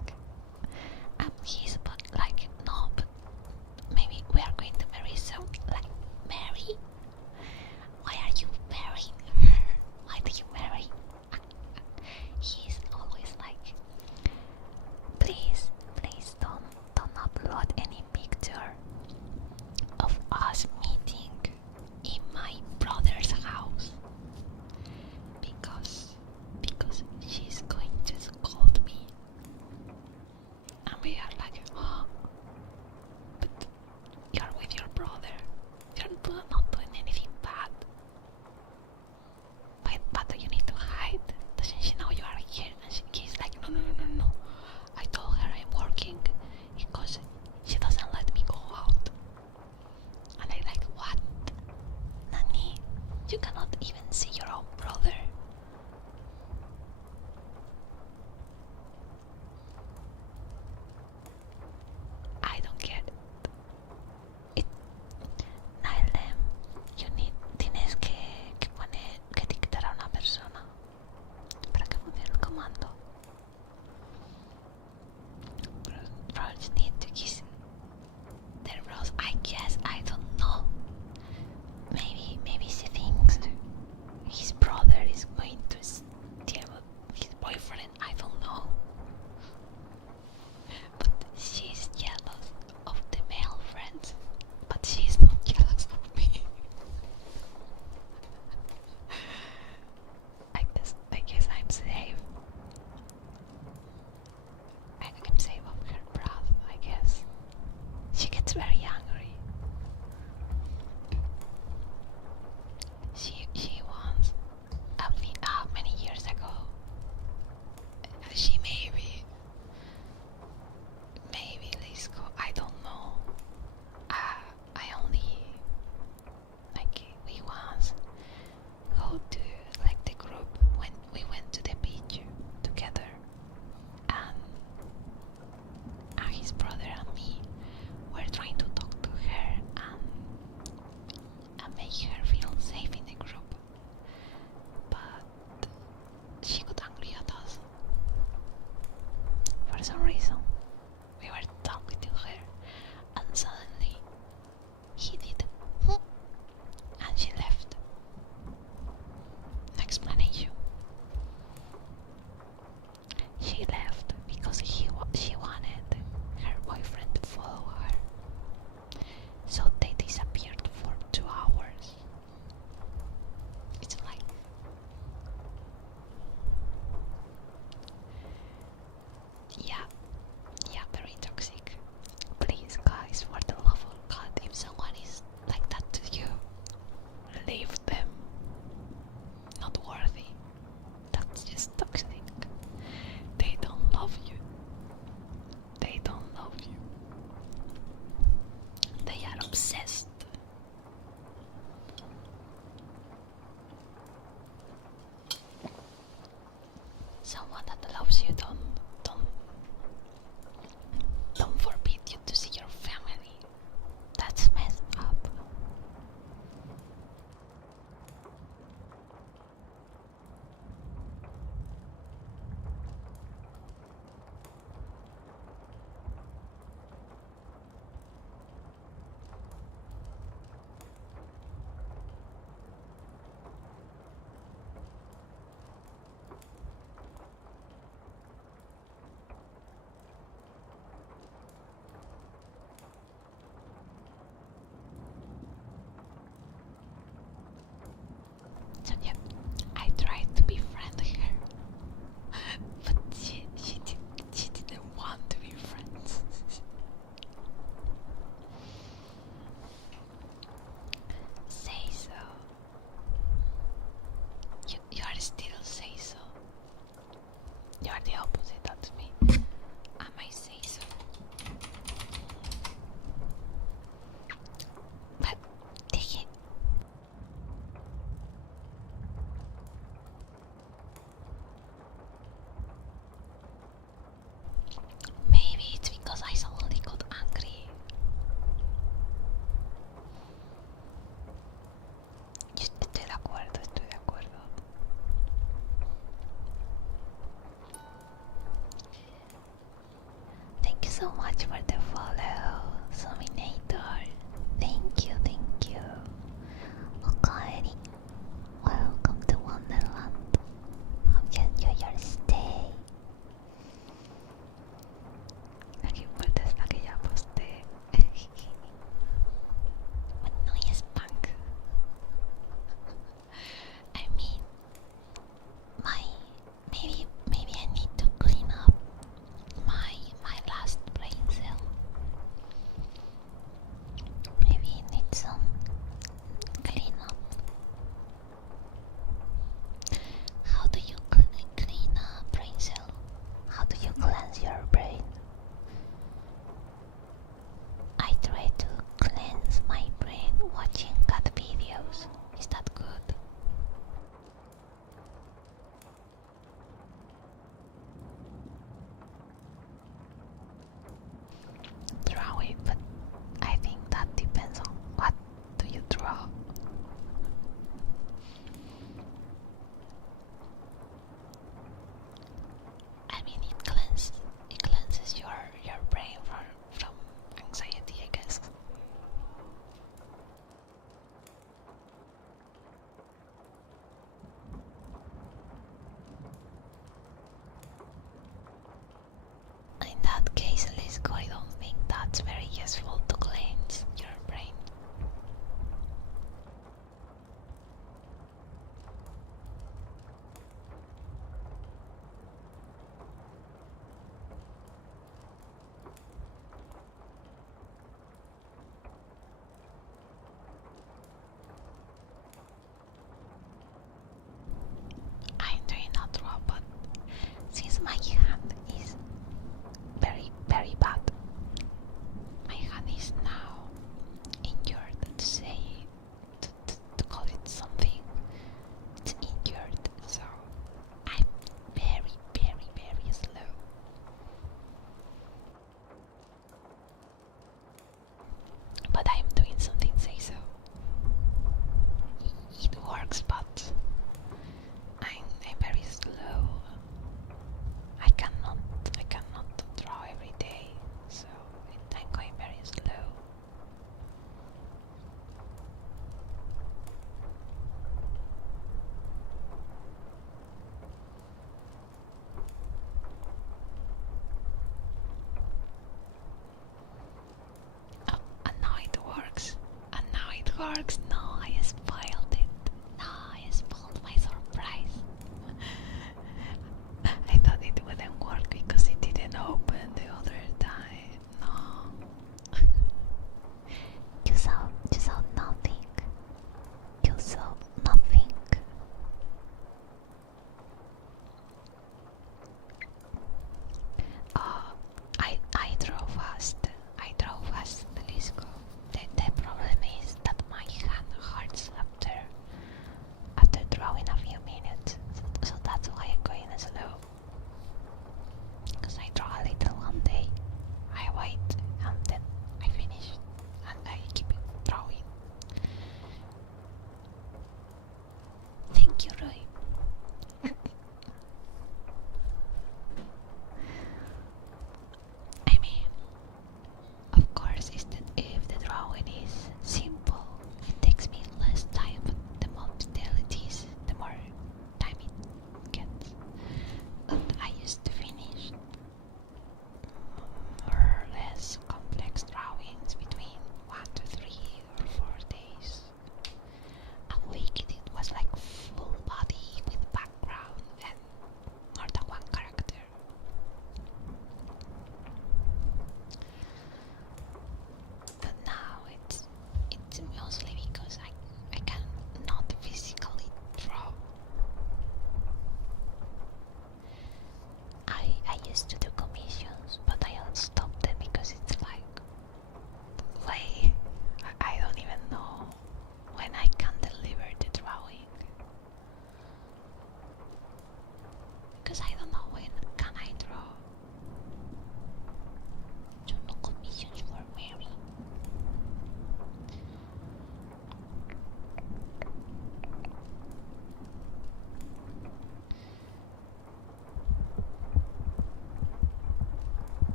He's but like, no, but maybe we are going to marry soon. Like, marry? Why are you marrying her? Why do you marry? He's always like, please don't upload any picture of us meeting in my brother's house because she's going to scold me. And we are like, oh, but you're with your brother. You're not doing anything bad. But do you need to hide? Doesn't she know you are here? And he's like, no. I told her I'm working because she doesn't let me go out. And I like, what? Nani? You cannot even see your own brother. I don't get it. Nailem, tienes que poner, que etiquetar a una persona para que funcione el comando. Bros need to kiss their bros. I guess, I don't know. Maybe she thinks his brother is going to steal his boyfriend. I don't know. But she's jealous of the male friends. But she's not jealous of me. I guess I'm safe. I'm safe of her breath, I guess. She gets very angry. She once, many years ago, she maybe let's go, I don't know. I only, like, we once go to, like, the group when we went to the beach together, and his brother and me were trying to talk to her and make her feel safe in the group, but she got angry at us for some reason. We were talking to her and suddenly he did and she left. No explanation. She left because she wanted her boyfriend to follow her. loves you don't forbid you to see your family. That's messed up. So yeah, I tried to befriend her, but she didn't want to be friends. Say so. You are still say so. You are the opposite of me. I might say so. But take it. Maybe it's because I suddenly got angry. Yo estoy de acuerdo, estoy de acuerdo. Thank you so much for the follow, Suminator. Thank you, thank you. Okaeri, welcome to Wonderland. Hope you enjoy your stay. Aquí vuelta es la que ya posté. No es punk. I mean, maybe I need to clean up my last brain cell. Maybe it needs some cleanup. How do you clean a brain cell? How do you cleanse your brain? I try to cleanse my brain watching cat videos. Is that good? Draw it, but I think that depends on what do you draw. I mean, it cleanses your brain from anxiety, I guess. In that case, Lisco, I don't think that's very useful to cleanse your brain. I'm doing not raw, but since my hand is very, very bad, my hand is now injured, to call it something. It's injured, so I'm very, very, very slow. But I'm doing something, say so. It works, but I'm very slow. I cannot draw every day, so I'm going very slow. Oh, and now it works. And now it works. No, I spoiled it. No, I spoiled my surprise. I thought it wouldn't work because it didn't open the other time. No. You saw nothing. You saw nothing. I drove fast. Lisco. The problem is that my hand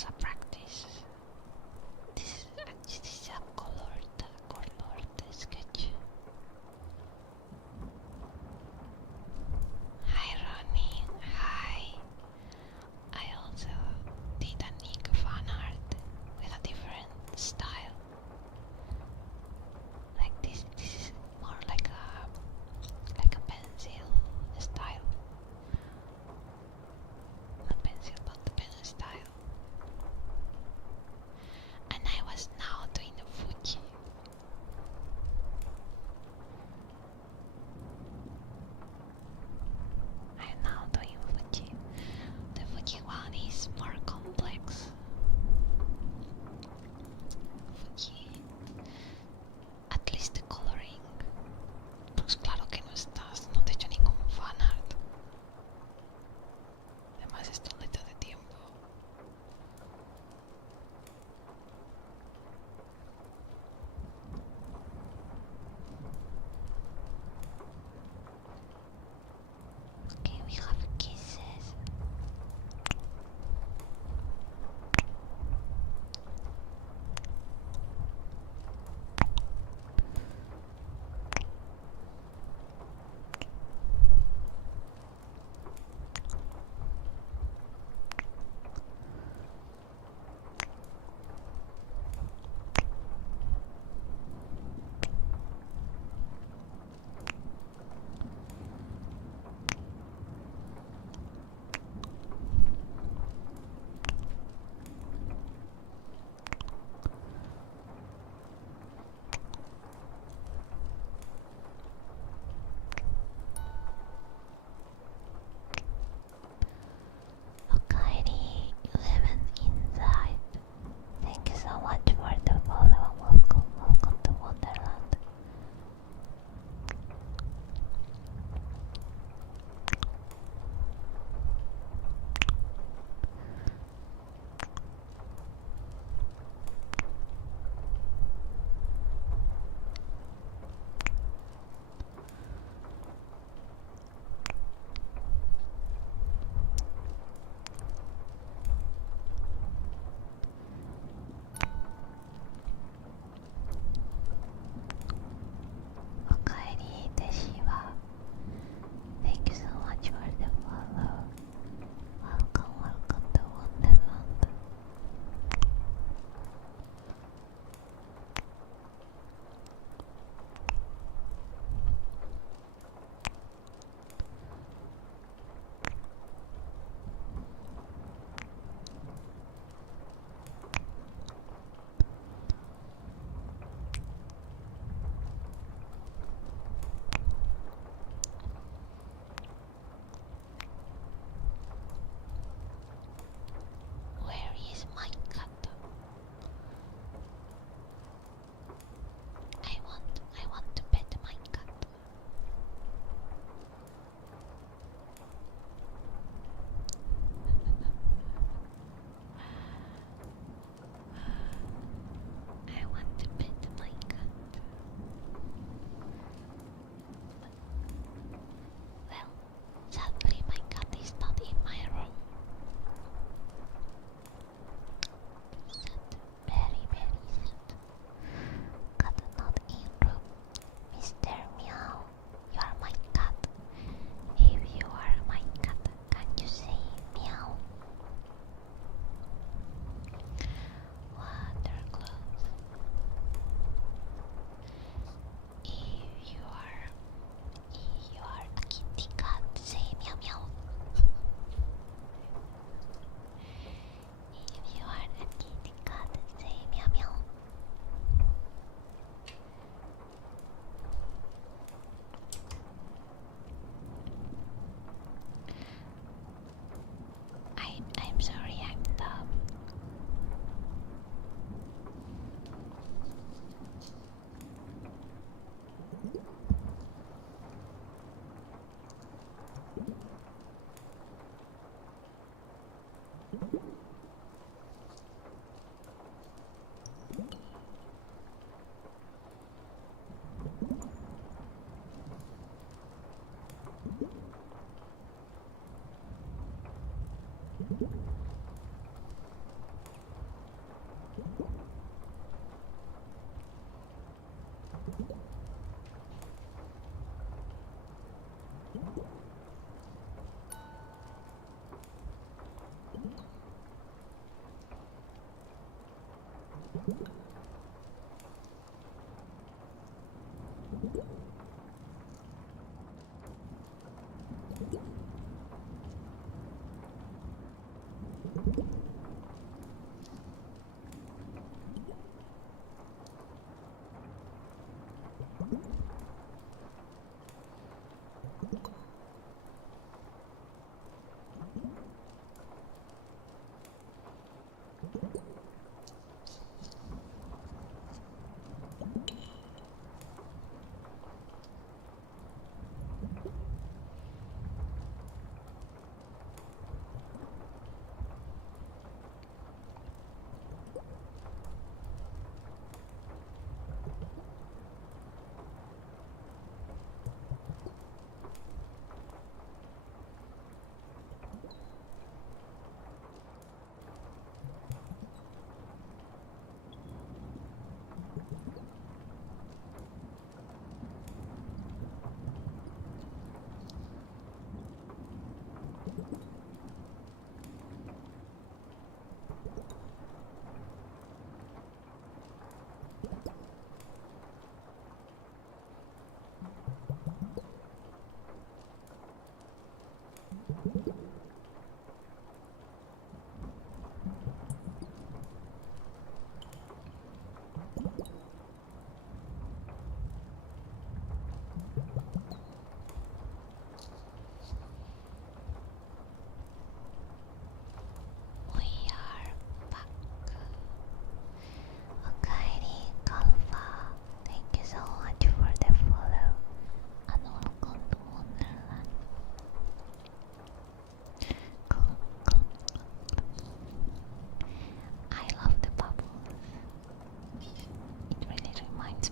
was a practice. This is a colored sketch. Hi Ronnie, hi. I also did a Nick fan art with a different style. Like this is more like a pencil style. Not pencil, but the pen style.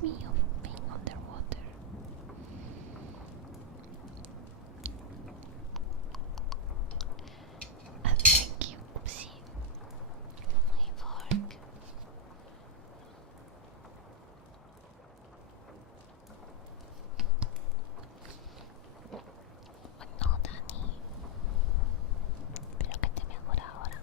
reminds me of being underwater. And thank you, Oopsie, my fork. No, Dani. Pero que te mejora ahora.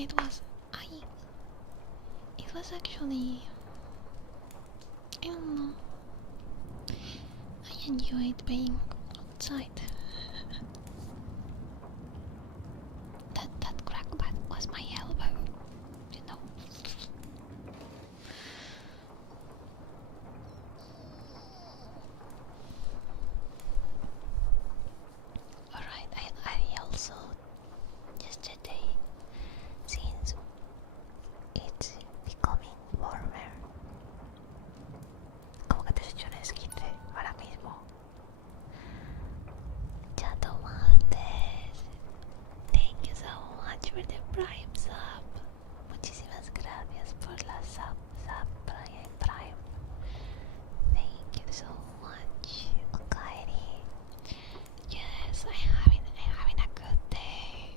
It was it was actually, I don't know. I enjoyed being outside. That crackback was my elbow, you know. Alright, I also yesterday, since it's becoming warmer, como que te has hecho un esquite ahora mismo. Chato Maltes, thank you so much for the Prime sub. Muchísimas gracias por la sub Prime. Thank you so much, Okairi. Yes, I'm having a good day.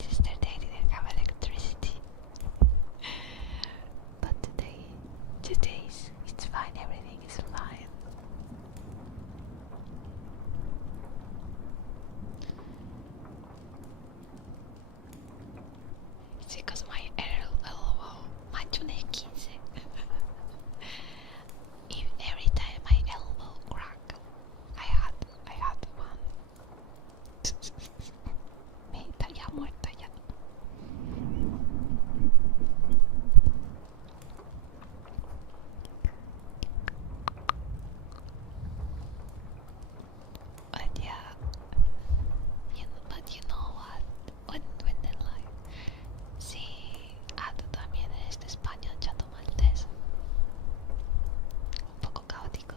Yesterday didn't have electricity, but today's it's fine. Everything is fine. It's because my elbow, macho ne 15. If every time my elbow crack, I had one. Me estaría muerta ya. But yeah, but you know what? When the life, sí, tú también eres de España, chato maltés. Un poco caótico.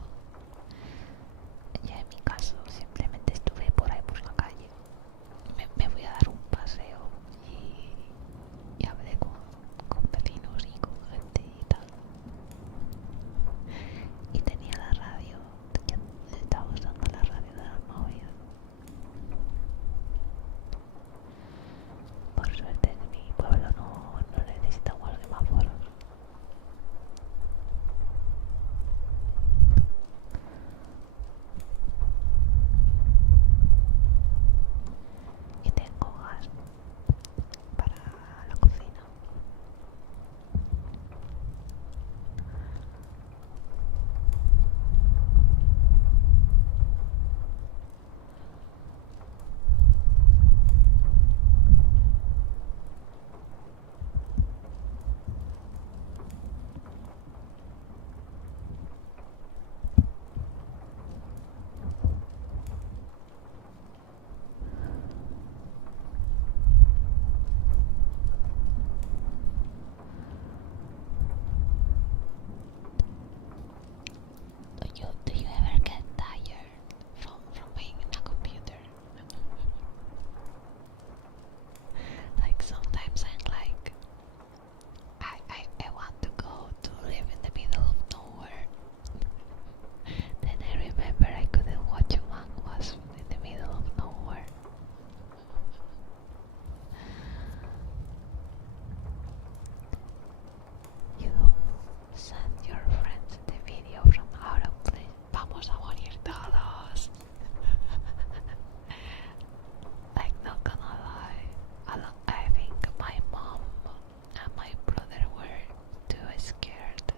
Yo en mi caso simplemente estuve por ahí por la calle. Me voy a dar un paseo y hablé con vecinos y con gente y tal. Y tenía la radio, ya estaba usando la radio de la móvil. Por suerte en mi pueblo no necesitamos semáforos. Y tengo gas para la cocina. Do you ever get tired from being in a computer? Like sometimes I'm like, I want to go to live in the middle of nowhere. Then I remember I couldn't watch manhwas in the middle of nowhere. You send your friends the video from out of place. Vamos a morir todos. Like, not gonna lie, I think my mom and my brother were too scared.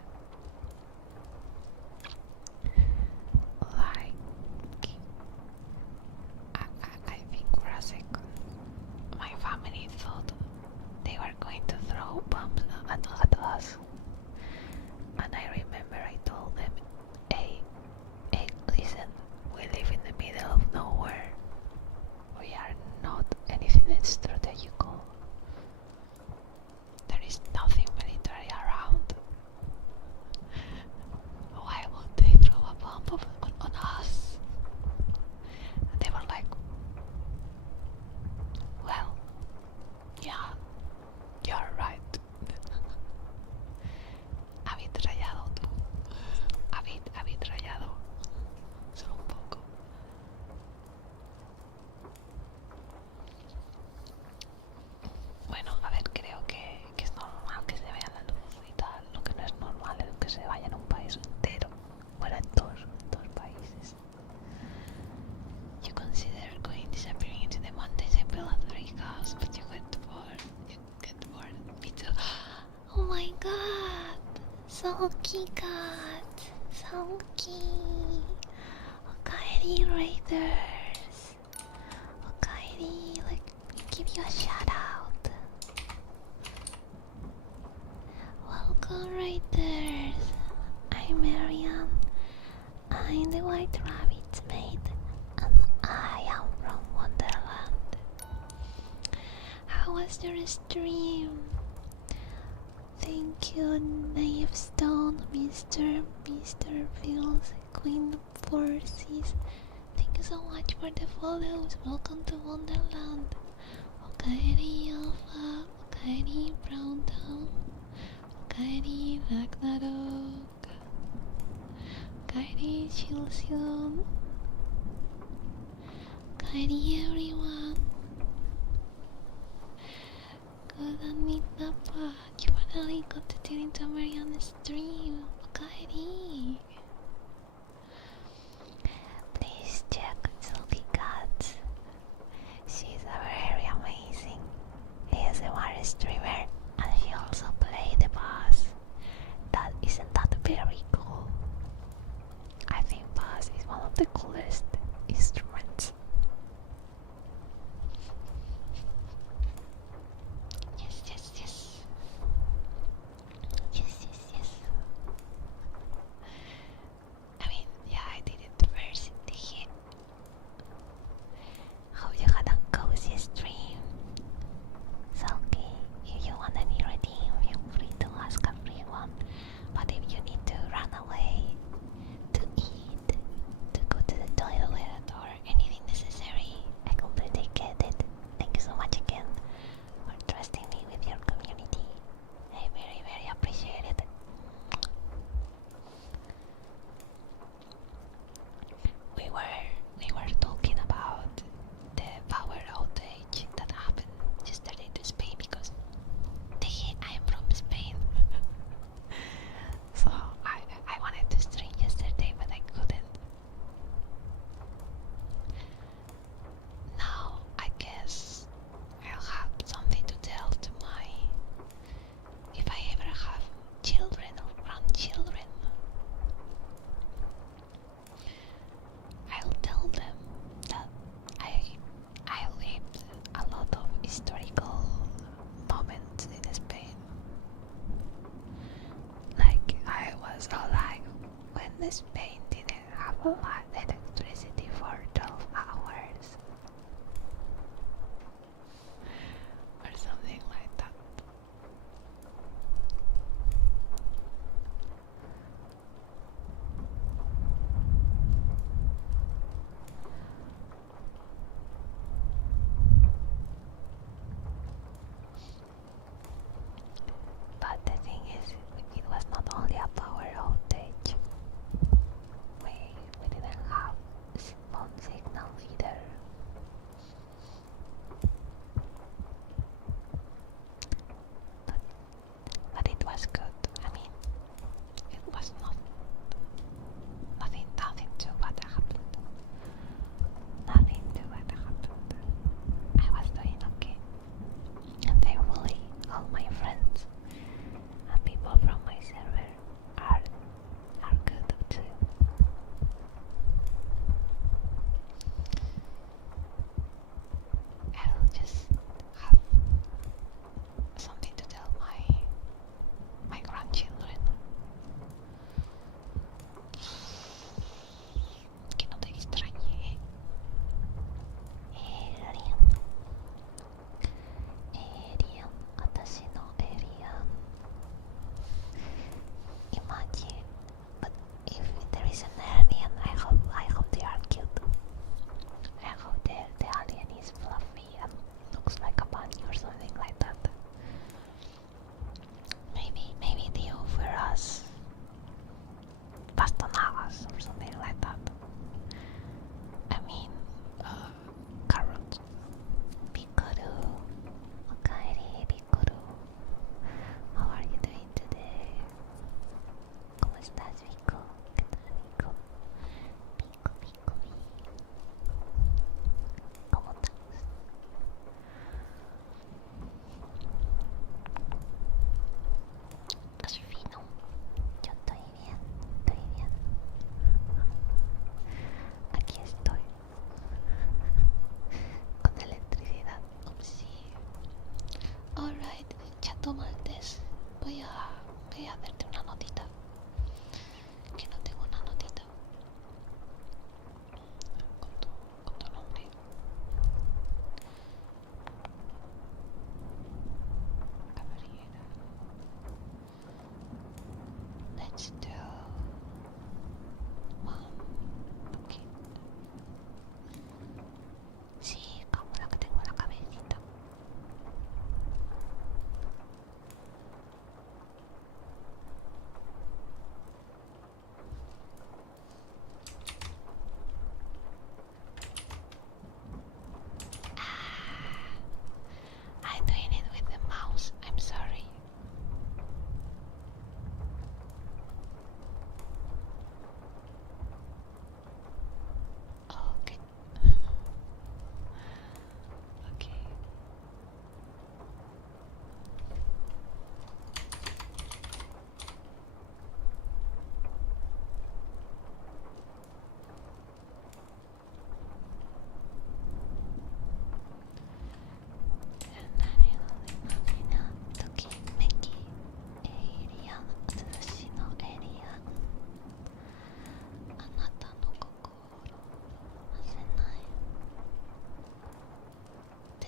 Like, I think for a second my family thought they were going to throw bombs at us. And I remember I told them, hey, listen, we live in the middle of nowhere. We are not anything strategical. There is nothing military around. Why would they throw a bomb on us? And they were like, well, yeah, you're right. Habit rayado tú. Habit rayado. Solo un poco. Sulky cat, sulky. Okaeri Raiders. Okaeri, like, give you a shout out. Welcome Raiders. I'm Marianne. I'm the White Rabbit's maid, and I am from Wonderland. How was your stream? Thank you, Naive Stone, Mr. Fields, Queen Forces. Thank you so much for the follows. Welcome to Wonderland. Okaeri Alpha, Okaeri Browntown, Okaeri Ragnarok, Okaeri Chilsion, Okaeri everyone. Good and meet Nappa. You finally got to tune into Marianne's stream. Okaeri. Please check Sulky Cat. She's a very amazing ASMR streamer, and she also plays the bass. Isn't that very cool? I think bass is one of the coolest instruments. Yes. I mean, yeah, I did it first. Hope you had a cozy stream. Sulky, if you want any redeem, feel free to ask everyone. But if you need to run away, to eat, to go to the toilet, or anything necessary, I completely get it. Thank you so much again for trusting me with your community. I very, very appreciate it. We were talking about the power outage that happened yesterday to Spain because I am from Spain. So I wanted to stream yesterday but I couldn't. Now I guess I'll have something to tell to if I ever have children or grandchildren. I'll tell them that I lived a lot of historical moments in Spain. Like I was alive when Spain didn't have electricity for 12 hours. Or something like that. But the thing is, it was not only a power outage. We didn't have phone signal either. But it was good. I mean, it was nothing too bad happened. Nothing too bad happened. I was doing okay. And thankfully, all my friends and people from my server are good too. I'll just have something to tell my grandchildren. Que no te extrañe. Alien, 私のエリアン Imagine, but if there is an alien, I hope they are cute. I hope the alien is fluffy and looks like a bunny or something like that. Maybe they offer us pastanagas or something like that. I mean, carrots. Pikaru. Okaeri, Pikaru. How are you doing today? ¿Cómo estás, Pico? ¿Qué tal, Pico? Pico. ¿Cómo estás? maltés. Voy a hacerte una notita. Que no tengo una notita. Con tu nombre. Camarera. Let's do one. Okay. Sí, como la que tengo en la cabecita. I'm doing it with the mouse. I'm sorry. Okay. Okay.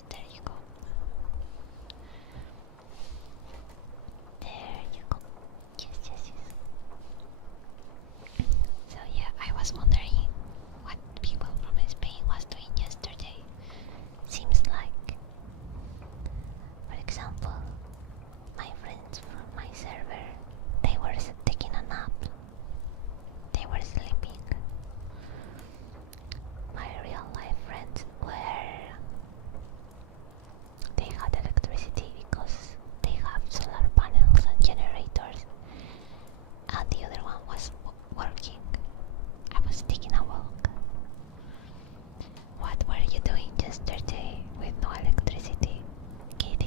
There you go. There you go. Yes, yes, yes. So yeah, I was wondering what people from Spain was doing yesterday. Seems like, for example, my friends from my server, they were taking a nap. They were sleeping. My real life friends were, they had electricity because they have solar panels and generators, and the other one was working. I was taking a walk. What were you doing yesterday with no electricity? ¿Qué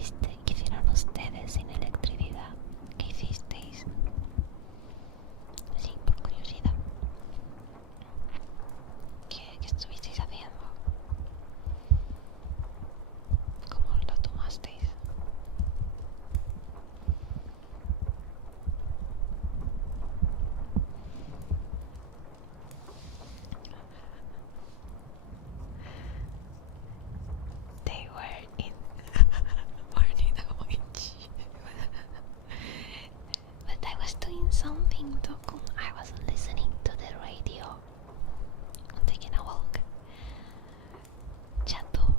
hicieron ustedes sin electricidad? ¿Qué hicisteis? Sí, por curiosidad. ¿Qué estuvisteis haciendo? ¿Cómo lo tomasteis? They were in morning emoji. But I was doing something, Dokun. I was listening to the radio. I'm taking a walk. Chato.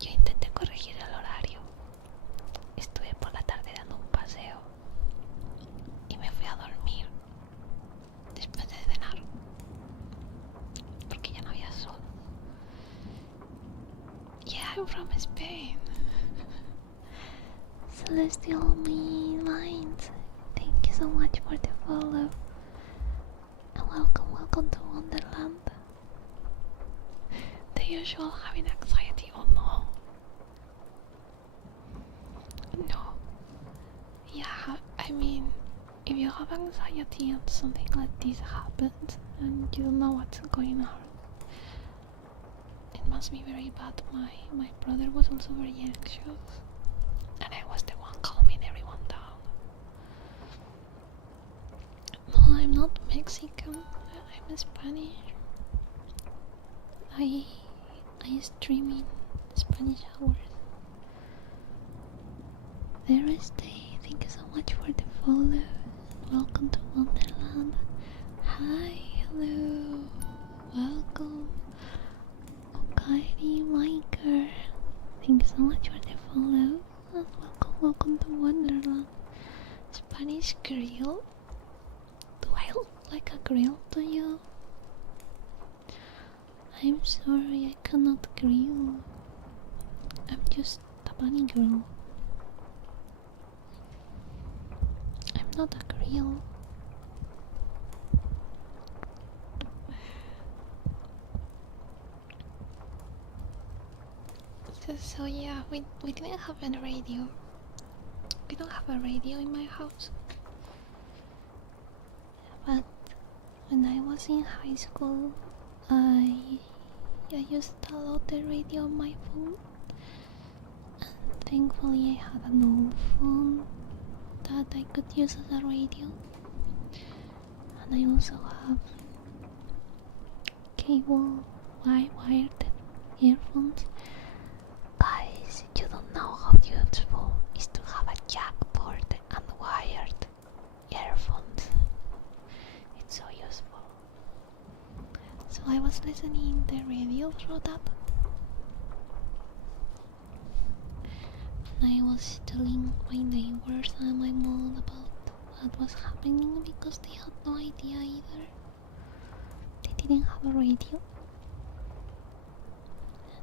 Yo intenté corregir el horario. Estuve por la tarde dando un paseo. Y me fui a dormir. Después de cenar. Porque ya no había sol. Yeah, I'm from Spain. Celestial Minds, thank you so much for the follow. And welcome to Wonderland. The usual having anxiety, oh no. No. Yeah, I mean, if you have anxiety and something like this happens and you don't know what's going on, it must be very bad. My brother was also very anxious, and I was the one calming everyone down. No, I'm not Mexican. I'm Spanish. I stream in Spanish hours. There is Day. Thank you so much for the follow. Welcome to Wonderland. Hi, hello, welcome. Okairi Miker. Thank you so much for the follow. And welcome to Wonderland. Spanish grill? Do I look like a grill to you? I'm sorry, I cannot grill. I'm just a bunny girl. I'm not a grill. So yeah, we didn't have a radio. We don't have a radio in my house. But when I was in high school, I used to download the radio on my phone, and thankfully I had an old phone that I could use as a radio, and I also have cable wired earphones. Guys, you don't know how useful it is to have a jack port and wired earphones. It's so useful. So I was listening the radio through that, and I was telling my neighbors and my mom about what was happening because they had no idea either. They didn't have a radio,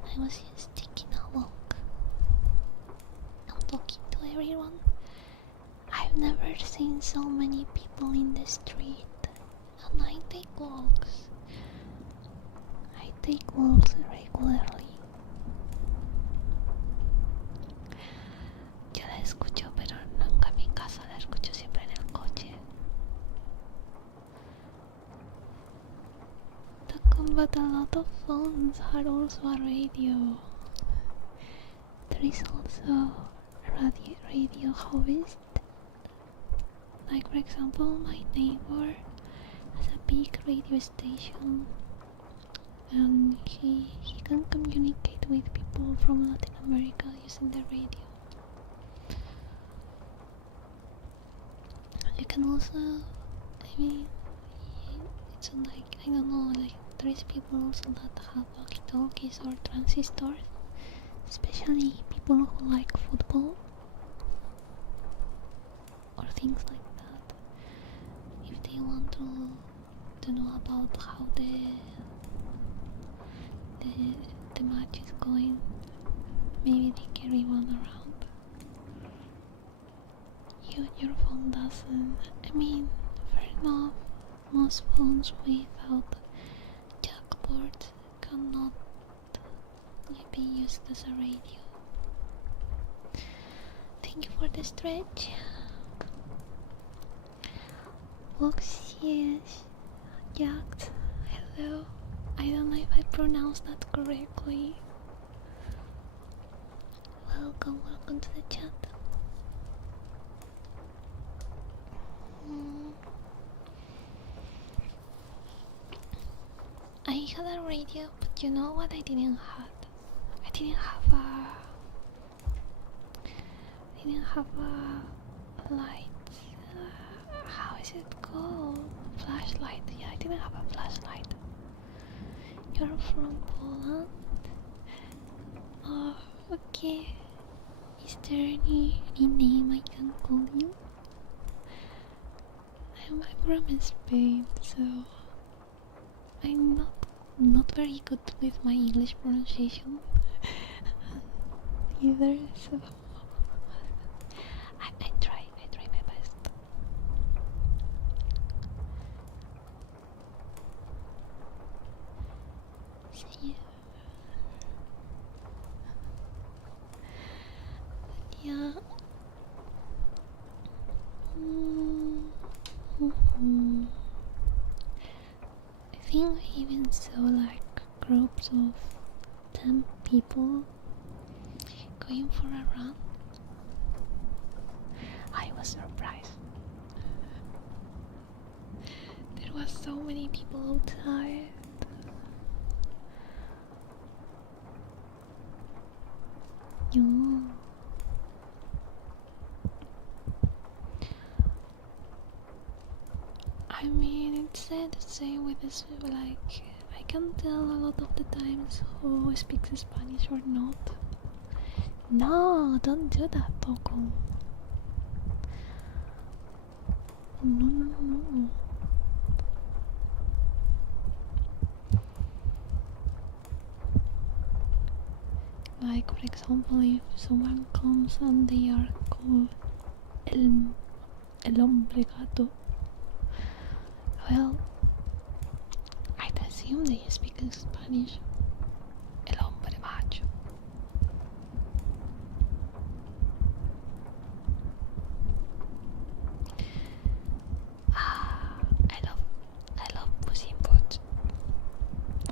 and I was just taking a walk and talking to everyone. I've never seen so many people in the street, and I take walks. I take walks regularly. Yo la escucho, pero nunca en mi casa, la escucho siempre en el coche. But a lot of phones had also a radio. There is also a radio hobbist. Like for example, my neighbor has a big radio station, and he can communicate with people from Latin America using the radio. You can also, I mean, it's like, I don't know, like there is people also that have walkie-talkies or transistors, especially people who like football or things like that. If they want to know about how the match is going, maybe they carry one around. Your phone doesn't. I mean, fair enough, most phones without jack ports cannot be used as a radio. Thank you for the stretch. Oxies, Yacht, hello. I don't know if I pronounced that correctly. Welcome to the chat. I had a radio, but you know what I didn't have? I didn't have a light. How is it called? Flashlight. Yeah, I didn't have a flashlight. You're from Poland? Oh, okay. Is there any name I can call you? I'm from Spain, so I'm not very good with my English pronunciation either, so I try my best. So yeah. I think I even saw like groups of 10 people going for a run. I was surprised. There was so many people outside. Yo. I mean, it's sad to say with this, like, I can tell a lot of the times who speaks Spanish or not. No, don't do that, Toko. No. Like, for example, if someone comes and they are called el hombre gato, well, I'd assume they speak Spanish. El hombre macho. I love Puss in Boots.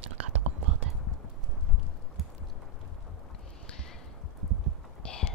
El gato con bote. El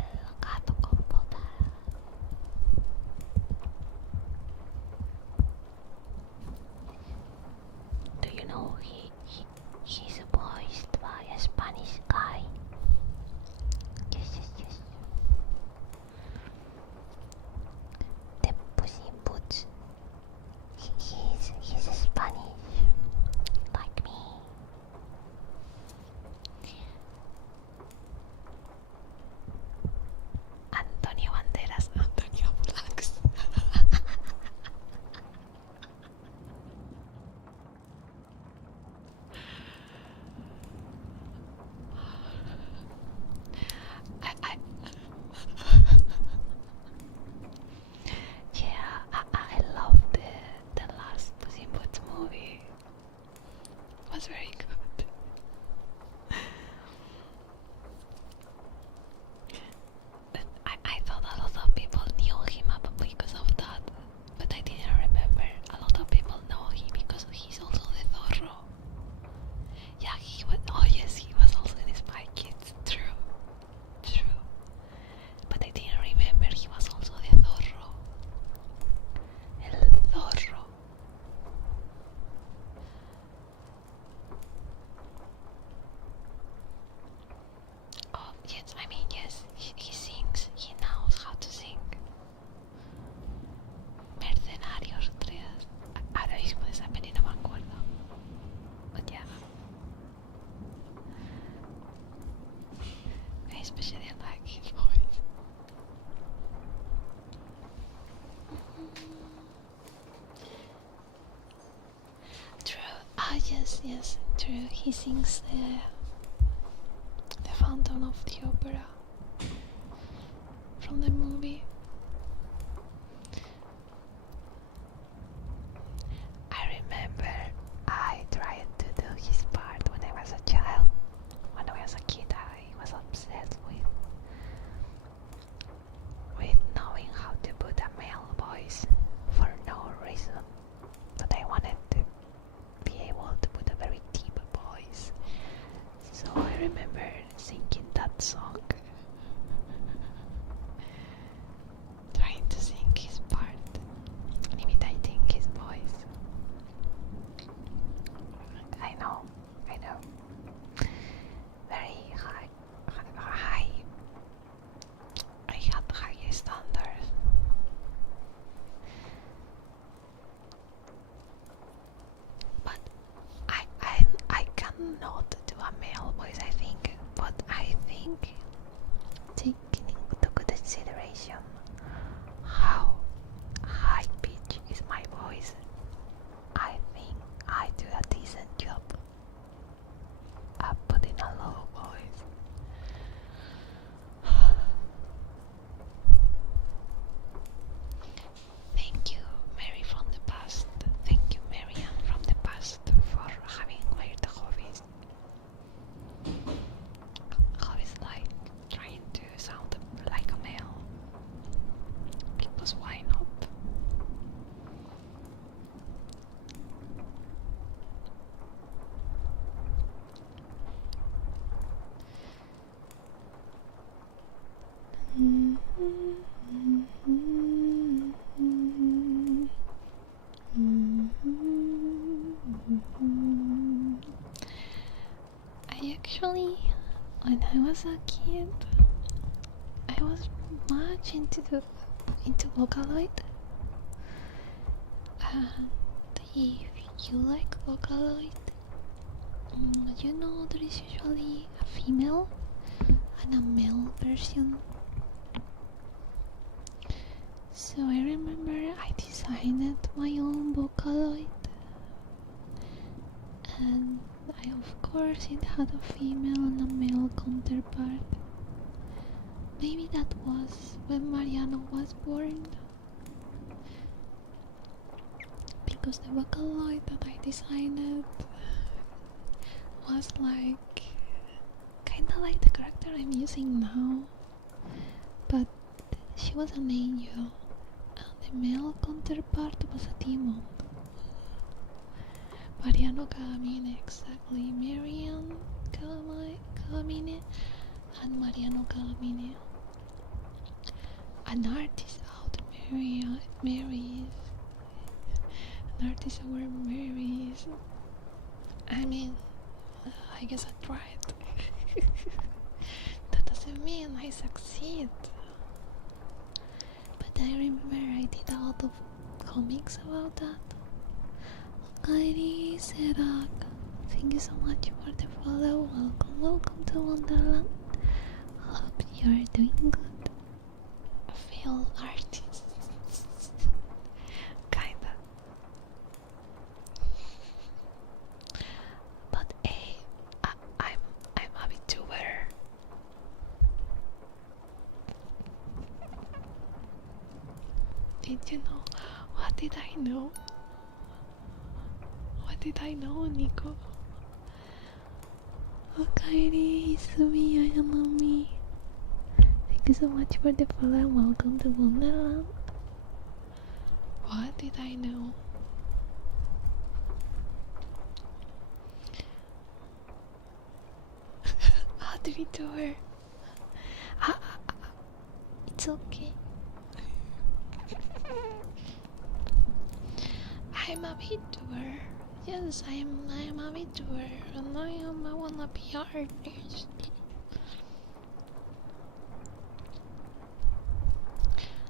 yes, true. He sings the Phantom of the Opera from the movie. I remember I tried to do his part when I was a child. When I was a kid, I was obsessed with knowing how to put a male voice for no reason. But I wanted to be able to put a very deep voice. So I remember singing that song. Trying to sing his part and imitating his voice. I know. Very high. I had high standards. But I cannot do a male voice, I think. But I think, taking into consideration how high pitch is my voice, I think I do a decent job at putting a low voice. Thank you, Mary from the past. Thank you, Marianne from the past, for having weird hobbies. Hobbies like trying to sound like a male. Because why not? I actually, when I was a kid, I was much into Vocaloid. And if you like Vocaloid, you know there is usually a female and a male version. So I remember I designed my own Vocaloid, and of course it had a female and a male counterpart. Maybe that was when Mariano was born, because the Vocaloid that I designed was like kinda like the character I'm using now, but she was an angel and the male counterpart was a demon. Mariano Calamine, exactly. Marian Calamine and Mariano Calamine. An artist out, Mary is an artist where Mary is. I mean, I guess I tried. That doesn't mean I succeed. But I remember I did a lot of comics about that. Kairi Serak, thank you so much for the follow. Welcome to Wonderland. Hope you are doing good. I feel artist. Kinda. But hey, I'm a VTuber. Did you know? What did I know? What did I know, Nico? Okairi, Isumi, Ayanami. Thank you so much for the follow and welcome to Wonderland. What did I know? How did we do her? It's okay. I'm a VTuber. Yes, I am a VTuber, and I wanna be artist.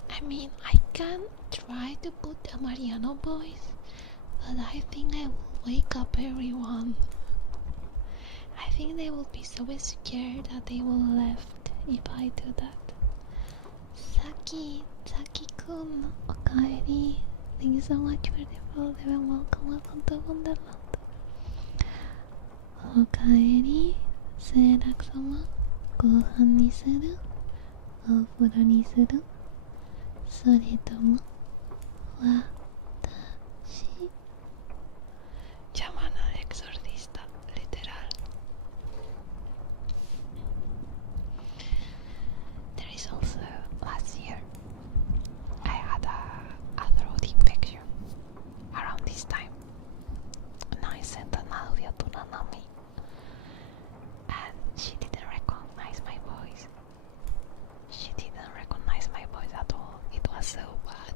I mean, I can try to put a Mariano voice, but I think I will wake up everyone. I think they will be so scared that they will left if I do that. Saki-kun, okaeri. Thank you so much for the follow and welcome to Wonderland. おかえり、清楽様。ご飯にする？お風呂にする？それとも私？Llamada exorcista, literal. There is also last year I had a throat infection around this time, and I sent an audio to Nanami, and she didn't recognize my voice. She didn't recognize my voice at all. It was so bad.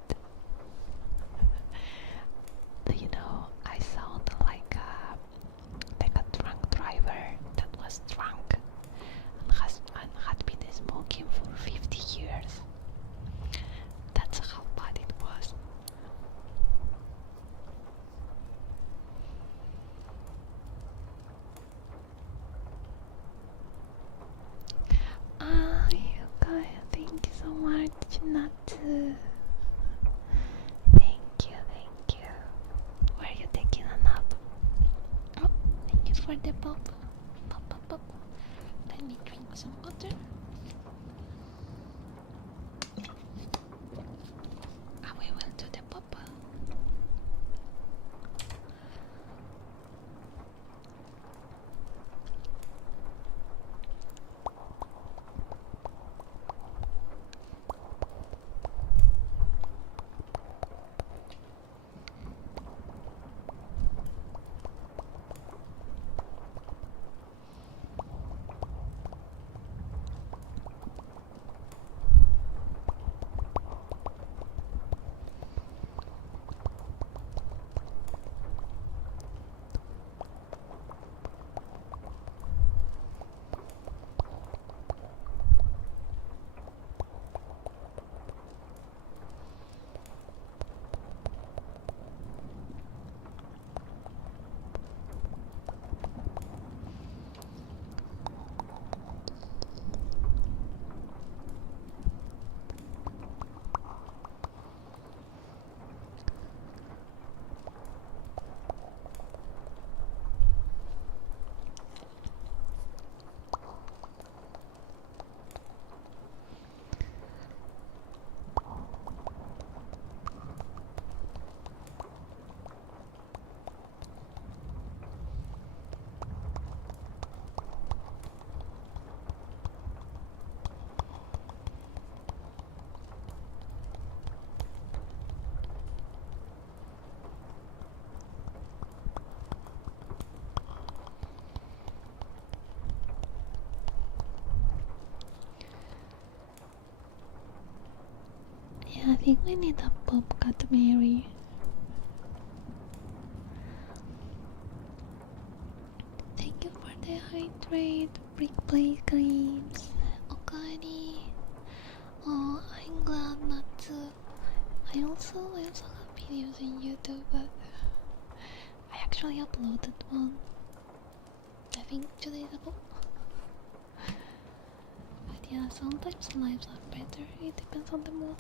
Do you know, I sound like a drunk driver that was drunk and had been smoking for 50 years. That's how bad it was. You guys, thank you so much, Natsu. Thank you. Were you taking a nap? Oh, thank you for the pop. Pop. Let me drink some water. And we will do the pop. Yeah, I think we need a pop cut, Mary. Thank you for the hydrate, brick plate creams. Okaeri. Oh, I'm glad not to. I also have videos on YouTube, but I actually uploaded one, I think 2 days ago. But yeah, sometimes lives are better. It depends on the mood.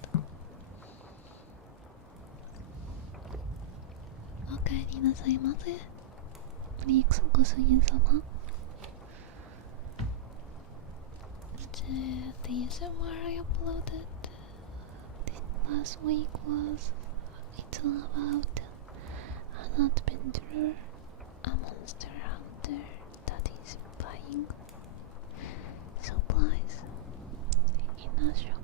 おかえりなさいませ。ご主人様。The ASMR I uploaded this last week it's all about an adventurer, a monster hunter that is buying supplies in a shop.